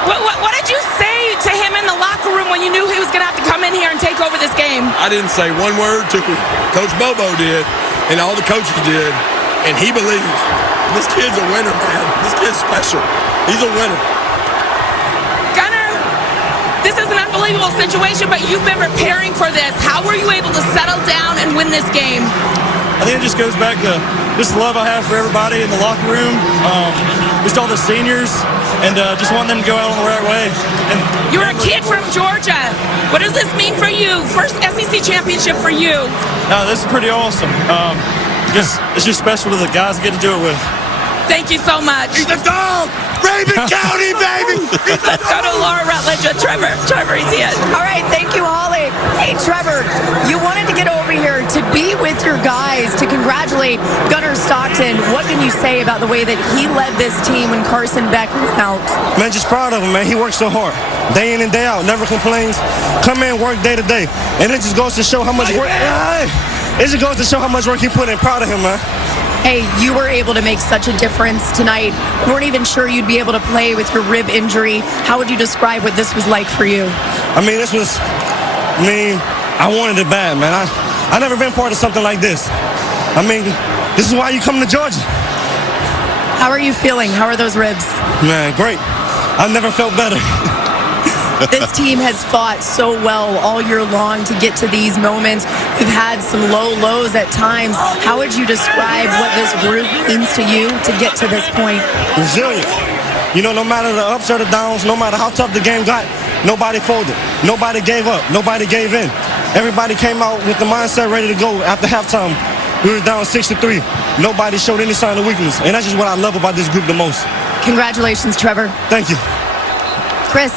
what did you say to him in the locker room when you knew he was going to have to come in here and take over this game? I didn't say one word. Coach Bobo did, and all the coaches did, and he believes. This kid's a winner, man. This kid's special. He's a winner. This is an unbelievable situation, but you've been preparing for this. How were you able to settle down and win this game? I think it just goes back to just the love I have for everybody in the locker room, just all the seniors, and just wanting them to go out on the right way. You're a kid from Georgia. What does this mean for you? First SEC championship for you. This is pretty awesome. It's just special to the guys I get to do it with. Thank you so much. He's a dog. Raven County, baby. Let's go to Laura Rutledge with Trevor. Trevor, he's in. All right, thank you, Holly. Hey, Trevor, you wanted to get over here to be with your guys, to congratulate Gunnar Stockton. What can you say about the way that he led this team when Carson Beck went out? Man, just proud of him, man. He works so hard. Day in and day out, never complains. Come in, work day to day. And it just goes to show how much work. It just goes to show how much work he put in. Proud of him, man. Hey, you were able to make such a difference tonight. We weren't even sure you'd be able to play with your rib injury. How would you describe what this was like for you? I mean, I wanted it bad, man. I never been part of something like this. I mean, this is why you come to Georgia. How are you feeling? How are those ribs? Man, great. I've never felt better. This team has fought so well all year long to get to these moments. We've had some low lows at times. How would you describe what this group means to you to get to this point? Resilient. You know, no matter the ups or the downs, no matter how tough the game got, nobody folded. Nobody gave up. Nobody gave in. Everybody came out with the mindset ready to go after halftime. We were down 6-3. Nobody showed any sign of weakness. And that's just what I love about this group the most. Congratulations, Trevor. Thank you. Chris.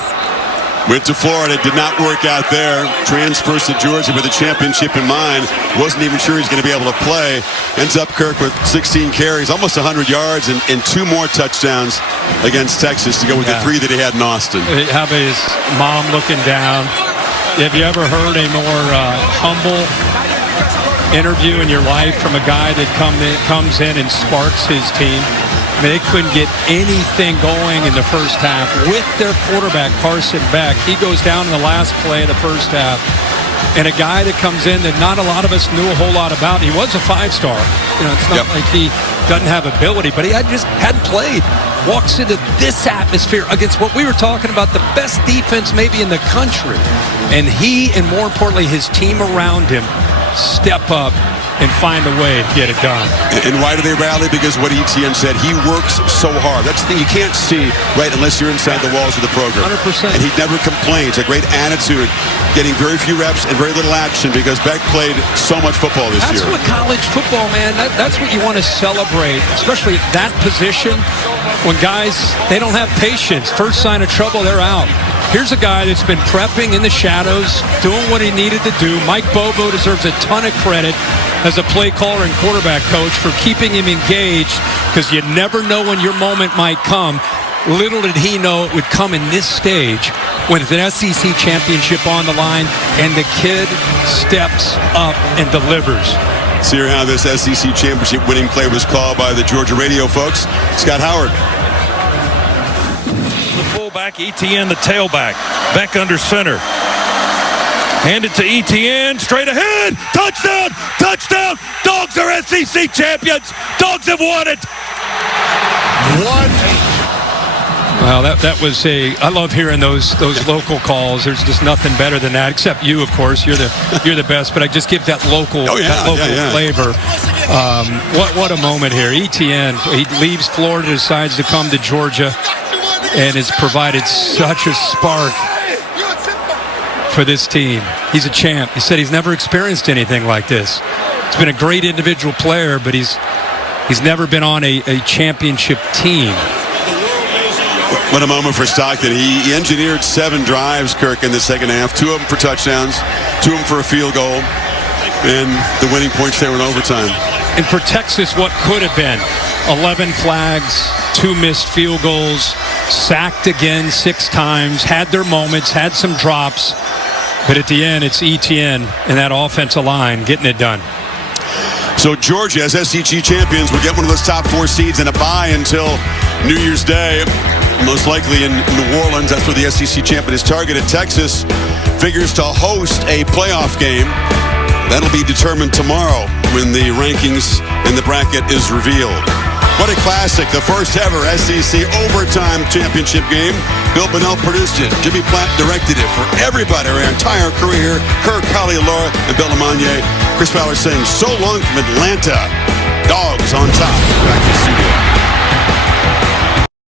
Went to Florida, did not work out there. Transfers to Georgia with a championship in mind. Wasn't even sure he's going to be able to play. Ends up, Kirk, with 16 carries, almost 100 yards, and 2 more touchdowns against Texas to go with the 3 that he had in Austin. How about his mom looking down? Have you ever heard a more humble interview in your life from a guy that comes in and sparks his team? I mean, they couldn't get anything going in the first half with their quarterback, Carson Beck. He goes down in the last play of the first half. And a guy that comes in that not a lot of us knew a whole lot about. He was a 5-star. You know, it's not like he doesn't have ability, but he hadn't played. Walks into this atmosphere against what we were talking about, the best defense maybe in the country. And he, and more importantly, his team around him, step up and find a way to get it done. And why do they rally? Because what Etienne said, he works so hard. That's the thing you can't see, right, unless you're inside the walls of the program. 100%. And he never complains. A great attitude, getting very few reps and very little action because Beck played so much football this year. That's what college football, man, that's what you want to celebrate, especially at that position when guys, they don't have patience. First sign of trouble, they're out. Here's a guy that's been prepping in the shadows, doing what he needed to do. Mike Bobo deserves a ton of credit as a play caller and quarterback coach for keeping him engaged, because you never know when your moment might come. Little did he know it would come in this stage when it's an SEC championship on the line and the kid steps up and delivers. See how this SEC championship winning play was called by the Georgia radio folks. Scott Howard. Fullback, Etienne the tailback. Beck under center. Hand it to Etienne, straight ahead. Touchdown! Touchdown! Dogs are SEC champions. Dogs have won it. Well, that was I love hearing those local calls. There's just nothing better than that, except you, of course. You're the best, but I just give that local flavor. What a moment here. Etienne, he leaves Florida, decides to come to Georgia, and has provided such a spark for this team. He's a champ. He said he's never experienced anything like this. He's been a great individual player, but he's never been on a championship team. What a moment for Stockton. He engineered 7 drives, Kirk, in the second half. 2 of them for touchdowns, 2 of them for a field goal, and the winning points there in overtime. And for Texas, what could have been 11 flags, 2 missed field goals, sacked again 6 times, had their moments, had some drops, but at the end, it's Etienne and that offensive line getting it done. So Georgia, as SEC champions, will get one of those top 4 seeds and a bye until New Year's Day, most likely in New Orleans. That's where the SEC champion is targeted. Texas figures to host a playoff game. That'll be determined tomorrow when the rankings in the bracket is revealed. What a classic, the first ever SEC overtime championship game. Bill Bunnell produced it. Jimmy Platt directed it for everybody, our entire career. Kirk, Holly, Laura, and Bill Lamagna. Chris Fowler saying so long from Atlanta. Dogs on top. Back to the studio.